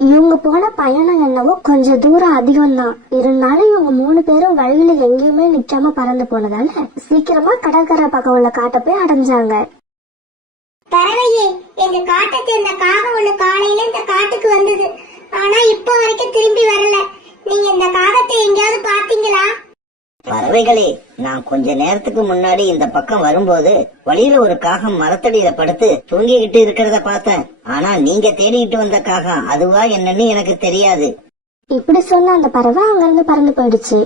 இவங்க போன பயணம் என்னவோ கொஞ்சம் தூரம் அதிகம் தான். இருந்தாலும் இவங்க 3 பேரும் வழியில எங்கேயுமே நிக்காம பறந்து போனதால சீக்கிரமா கடற்கரை பக்கம் உள்ள காட்டை போய் அடைஞ்சாங்க. பறவையே, எங்க காட்டை சேர்ந்த காகம் ஒண்ணு காலையில இந்த காட்டுக்கு வந்தது. ஆனா இப்ப வரைக்கும் திரும்பி வரல. பறவைகளே, நான் கொஞ்ச நேரத்துக்கு முன்னாடி இந்த பக்கம் வரும்போது வழியில ஒரு காகம் மரத்தடியில படுத்து தூங்கிக்கிட்டு இருக்கிறத பார்த்தேன். ஆனா நீங்க தேடிக்கிட்டு வந்த காகம் அதுவா என்னன்னு எனக்கு தெரியாது. இப்படி சொன்ன அந்த பறவை அங்கிருந்து பறந்து போயிடுச்சு.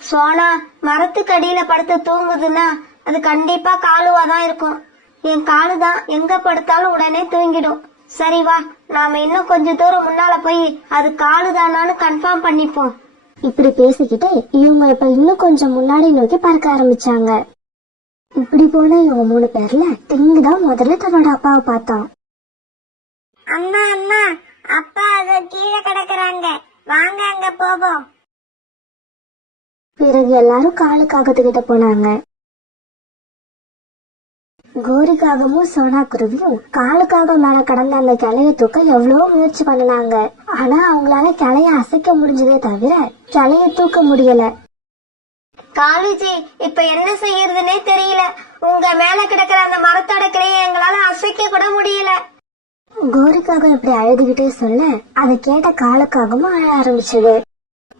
சோனா, மரத்துக்கு அடியில படுத்து தூங்குதுன்னா அது கண்டிப்பா காலுவாதான் இருக்கும். என் காலுதான் எங்க படுத்தாலும் உடனே தூங்கிடும். சரி வா, நாம இன்னும் கொஞ்ச தூரம் முன்னால போய் அது காலுதானான்னு கன்ஃபார்ம் பண்ணிப்போம். இப்படி பேசிக்கிட்டு இவங்க இப்ப இன்னும் கொஞ்சம் முன்னாடி நோக்கி பறக்க ஆரம்பிச்சாங்க. இப்படி போன இவங்க 3 பேர்ல டிங்கு தான் முதல்ல தன்னோட அப்பாவை பார்த்தான். அம்மா அம்மா, அப்பா அத கீழே கிடக்குறாங்க, வாங்க அங்க போவோம். பிறகு எல்லாரும் காலுக்காகத்துக்கிட்ட போனாங்க. கோரிக்காகமும் சோனா குருவியும் காலுக்காக மேல கடந்த அந்த கிளைய தூக்க எவ்வளவோ முயற்சி பண்ணினாங்க. ஆனா அவங்களால கிளைய அசைக்க முடிஞ்சதே தவிர கிளைய தூக்க முடியல. காலுஜி, இப்ப என்ன செய்யறதுன்னே தெரியல. உங்க மேல கிடக்குற அந்த மரத்தோட கிளைய எங்களால அசைக்க கூட முடியல. கோரிக்காக இப்படி அழுதுகிட்டே சொல்ல அதை கேட்ட காலுக்காகவும் அழ ஆரம்பிச்சது.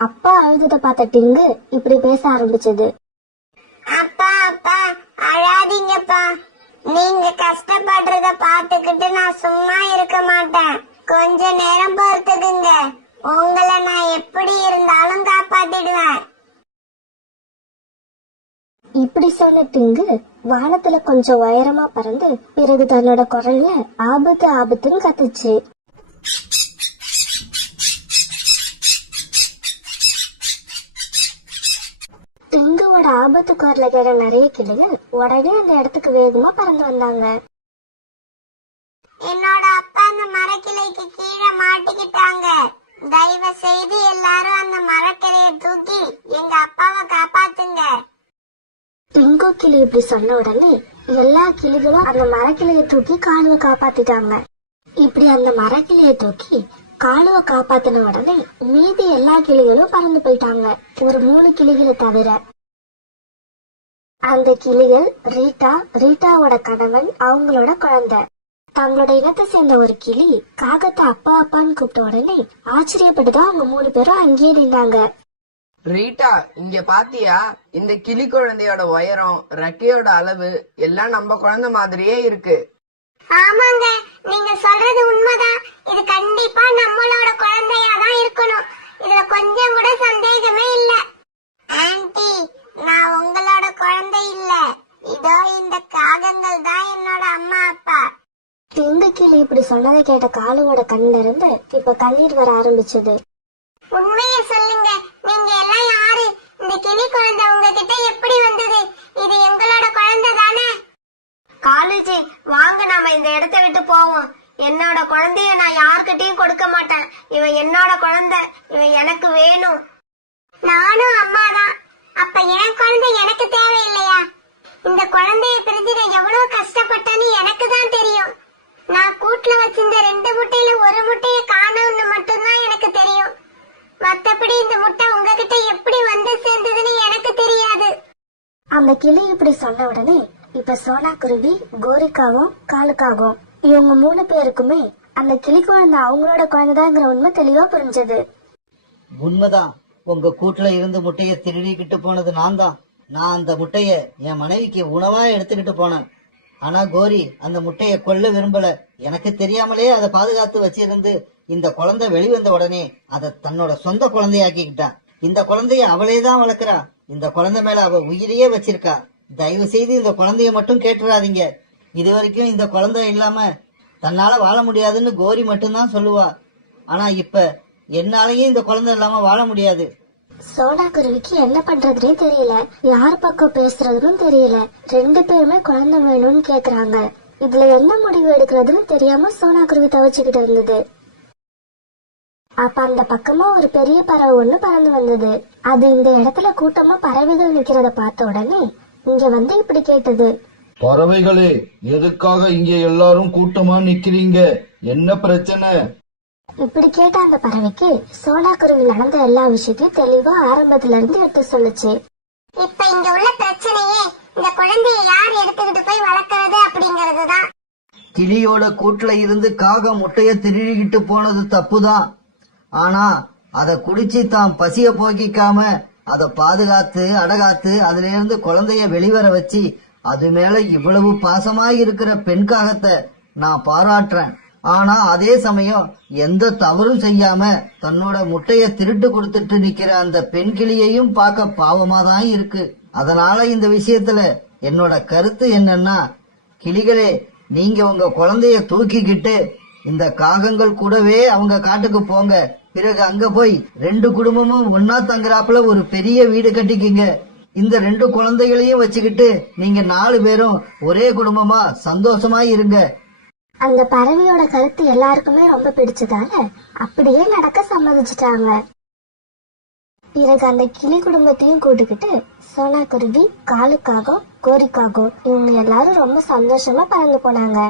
அப்பா அழுததை பார்த்த டிங்கு இப்படி பேச ஆரம்பிச்சது. அப்பா அப்பா, அழாதீங்கப்பா. நீங்க கஷ்டப்படுறத பாத்துக்கிட்டு நான் சும்மா இருக்க மாட்டேன். கொஞ்ச நேரம் பொறுத்துக்குங்க, உங்களை நான் எப்படி இருந்தாலும் காப்பாத்திடுவேன். இப்படி சொன்ன டிங்கு வானத்துல கொஞ்சம் உயரமா பறந்து பிறகு தன்னோட குரல்ல ஆபத்து ஆபத்துன்னு கத்துச்சு. டிங்குவோட ஆபத்து குரல கேட்ட நிறைய கிளிகள் உடனே அந்த இடத்துக்கு வேகமா பறந்து வந்தாங்க. என்னோட அப்பா அந்த மரக்கிளைக்கு கீழே மாட்டிக்கிட்டாங்க. தயவு செய்து எல்லாரும் அந்த மரக்கிளைய தூக்கி எங்க அப்பாவை காப்பாத்துங்க. டிங்கு கிளி இப்படி சொன்ன உடனே எல்லா கிளிகளும் அந்த மரக்கிளைய தூக்கி காலுவை காப்பாத்திட்டாங்க. இப்படி அந்த மரக்கிளைய தூக்கி காலுவை காப்பாத்தின உடனே மீதி எல்லா கிளிகளும் பறந்து போயிட்டாங்க, ஒரு 3 கிளிகளை தவிர. அந்த கிளிகள் ரீட்டா, ரீட்டாவோட கணவன், அவங்களோட குழந்தை. தங்களோட இனத்தை சேர்ந்த ஒரு கிளி காகத்தை அப்பா அப்பான்னு கூப்பிட்ட உடனே ஆச்சரியப்பட்டுதான் அவங்க 3 பேரும் அங்கேயே நின்னாங்க. ரீட்டா, இங்க பாத்தியா? இந்த கிளி குழந்தையோட உயரம், ரெக்கையோட அளவு எல்லாம் நம்ம குழந்தை மாதிரியே இருக்கு. ஆமாங்க, நீங்க சொல்றது உண்மைதான். இது கண்டிப்பா நம்மளோட குழந்தையாதான் இருக்கணும். இதுல கொஞ்சம் கூட சந்தேகமே இல்ல. ஆன்ட்டி, நான் உங்களோட குழந்தை இல்ல. இதோ இந்த காகங்கள் தான் என்னோட அம்மா அப்பா. டிங்கு கிளி இப்படி சொன்னதை கேட்ட காலுவோட கண்ணுல இருந்து இப்ப கண்ணீர் வர ஆரம்பிச்சது. உண்மையை சொல்லுங்க, நீங்க எல்லாம் யாரு? இந்த கிளி குழந்தை உங்ககிட்ட எப்படி வந்தது? இது எங்களோட குழந்தை தானே? காலேஜி, வாங்க நாம இந்த இடத்தை விட்டு போவோம். என்னோட குழந்தைய நான் யார்கிட்டயும் கொடுக்க மாட்டேன். இவன் என்னோட குழந்தை, இவன் எனக்கு வேணும். நானும் அம்மாதான். அப்ப என் குழந்தை எனக்கு தேவையில்லையா? இந்த குழந்தைய பிரிஞ்சு நான் எவ்வளவு கஷ்டப்பட்டேன்னு எனக்கு தான் தெரியும். நான் கூட்டுல வச்சிருந்த 2 முட்டையில ஒரு முட்டைய காணோம்னு மட்டும்தான் எனக்கு தெரியும். மத்தபடி இந்த முட்டை உங்ககிட்ட எப்படி வந்து சேர்ந்ததுன்னு எனக்கு தெரியாது. அந்த கிளி இப்படி சொன்ன உடனே இப்ப சோனா குருவி, கோரிக்காவும் காலுக்காகவும் இவங்க 3 பேருக்குமே அந்த கிளி குழந்தை அவங்களோட குழந்தைதாங்கிற உண்மை தெளிவா புரிஞ்சது. உண்மைதான், உங்க கூட்டுல இருந்து முட்டைய திருடிக்கிட்டு போனது நான் தான். நான் அந்த முட்டைய என் மனைவிக்கு உணவா எடுத்துக்கிட்டு போனேன். ஆனா கோரி அந்த முட்டைய கொல்ல விரும்பல. எனக்கு தெரியாமலே அதை பாதுகாத்து வச்சிருந்து இந்த குழந்தை வெளிவந்த உடனே அதை தன்னோட சொந்த குழந்தையாக்கிக்கிட்டா. இந்த குழந்தைய அவளேதான் வளர்க்கிறா. இந்த குழந்தை மேல அவ உயிரையே வச்சிருக்கா. தயவு செய்து இந்த குழந்தைய மட்டும் கேட்டுறாதீங்க. இது வரைக்கும் இந்த குழந்தை இல்லாம தன்னால வாழ முடியாதுன்னு கோரி மட்டும்தான் சொல்லுவா. ஆனா இப்ப என்னாலயே இந்த குழந்தை இல்லாம வாழ முடியாது. சோனா குருவிக்கு என்ன பண்றதுனே தெரியல, யார் பக்கம் பேசுறதுன்னு தெரியல. 2 பேருமே குழந்தை வேணும்னு கேக்குறாங்க. இதுல என்ன முடிவு எடுக்கிறதுன்னு தெரியாம சோனா குருவி தவிச்சுக்கிட்டு இருந்தது. அப்ப அந்த பக்கமா ஒரு பெரிய பறவை ஒண்ணு பறந்து வந்தது. அது இந்த இடத்துல கூட்டமா பறவைகள் நிக்கிறத பார்த்த உடனே இங்க வந்து இப்படி கேட்டது. பறவைகளே, எதுக்காக இங்க எல்லாரும் கூட்டமா நிக்கிறீங்க? என்ன பிரச்சனை? இப்படி கேட்ட அந்த பறவைக்கு சோனா குருவி நடந்த எல்லா விஷயத்தையும் தெளிவா ஆரம்பத்துல இருந்து எடுத்து சொல்லுச்சு. இப்ப இங்க உள்ள பிரச்சனையே இந்த குழந்தைய யார் எடுத்துக்கிட்டு போய் வளர்க்கறது அப்படிங்கறதுதான். கிளியோட கூட்டுல இருந்து காகம் முட்டைய திருடிக்கிட்டு போனது தப்புதான். ஆனா அதை குடிச்சு தான் பசிய போக்கிக்காம அதை பாதுகாத்து அடகாத்து அதுல இருந்து குழந்தைய வெளிவர வச்சு அது மேல இவ்வளவு பாசமா இருக்கிற பெண் காகத்தை நான் பாராட்டுறேன். ஆனா அதே சமயம் எந்த தவறும் செய்யாம தன்னோட முட்டைய திருட்டு கொடுத்துட்டு நிக்கிற அந்த பெண் கிளியையும் பார்க்க பாவமா தான் இருக்கு. அதனால இந்த விஷயத்துல என்னோட கருத்து என்னன்னா, கிளிகளே, நீங்க உங்க குழந்தைய தூக்கிக்கிட்டு இந்த காகங்கள் கூடவே அவங்க காட்டுக்கு போங்க. பிறகு அங்க போய் 2 குடும்பமும் ஒன்னா தங்குறாப்புல ஒரு பெரிய வீடு கட்டிக்கிங்க. இந்த 2 குழந்தைகளையும் வச்சுக்கிட்டு நீங்க 4 பேரும் ஒரே குடும்பமா சந்தோஷமா இருங்க. அந்த பறவையோட கருத்து எல்லாருக்குமே ரொம்ப பிடிச்சதால அப்படியே நடக்க சம்மதிச்சிட்டாங்க. பிறகு அந்த கிளி குடும்பத்தையும் கூட்டுக்கிட்டு சோனா குருவி, காலுக்காகம், கோரிக்காகம் இவங்க எல்லாரும் ரொம்ப சந்தோஷமா பறந்து போனாங்க.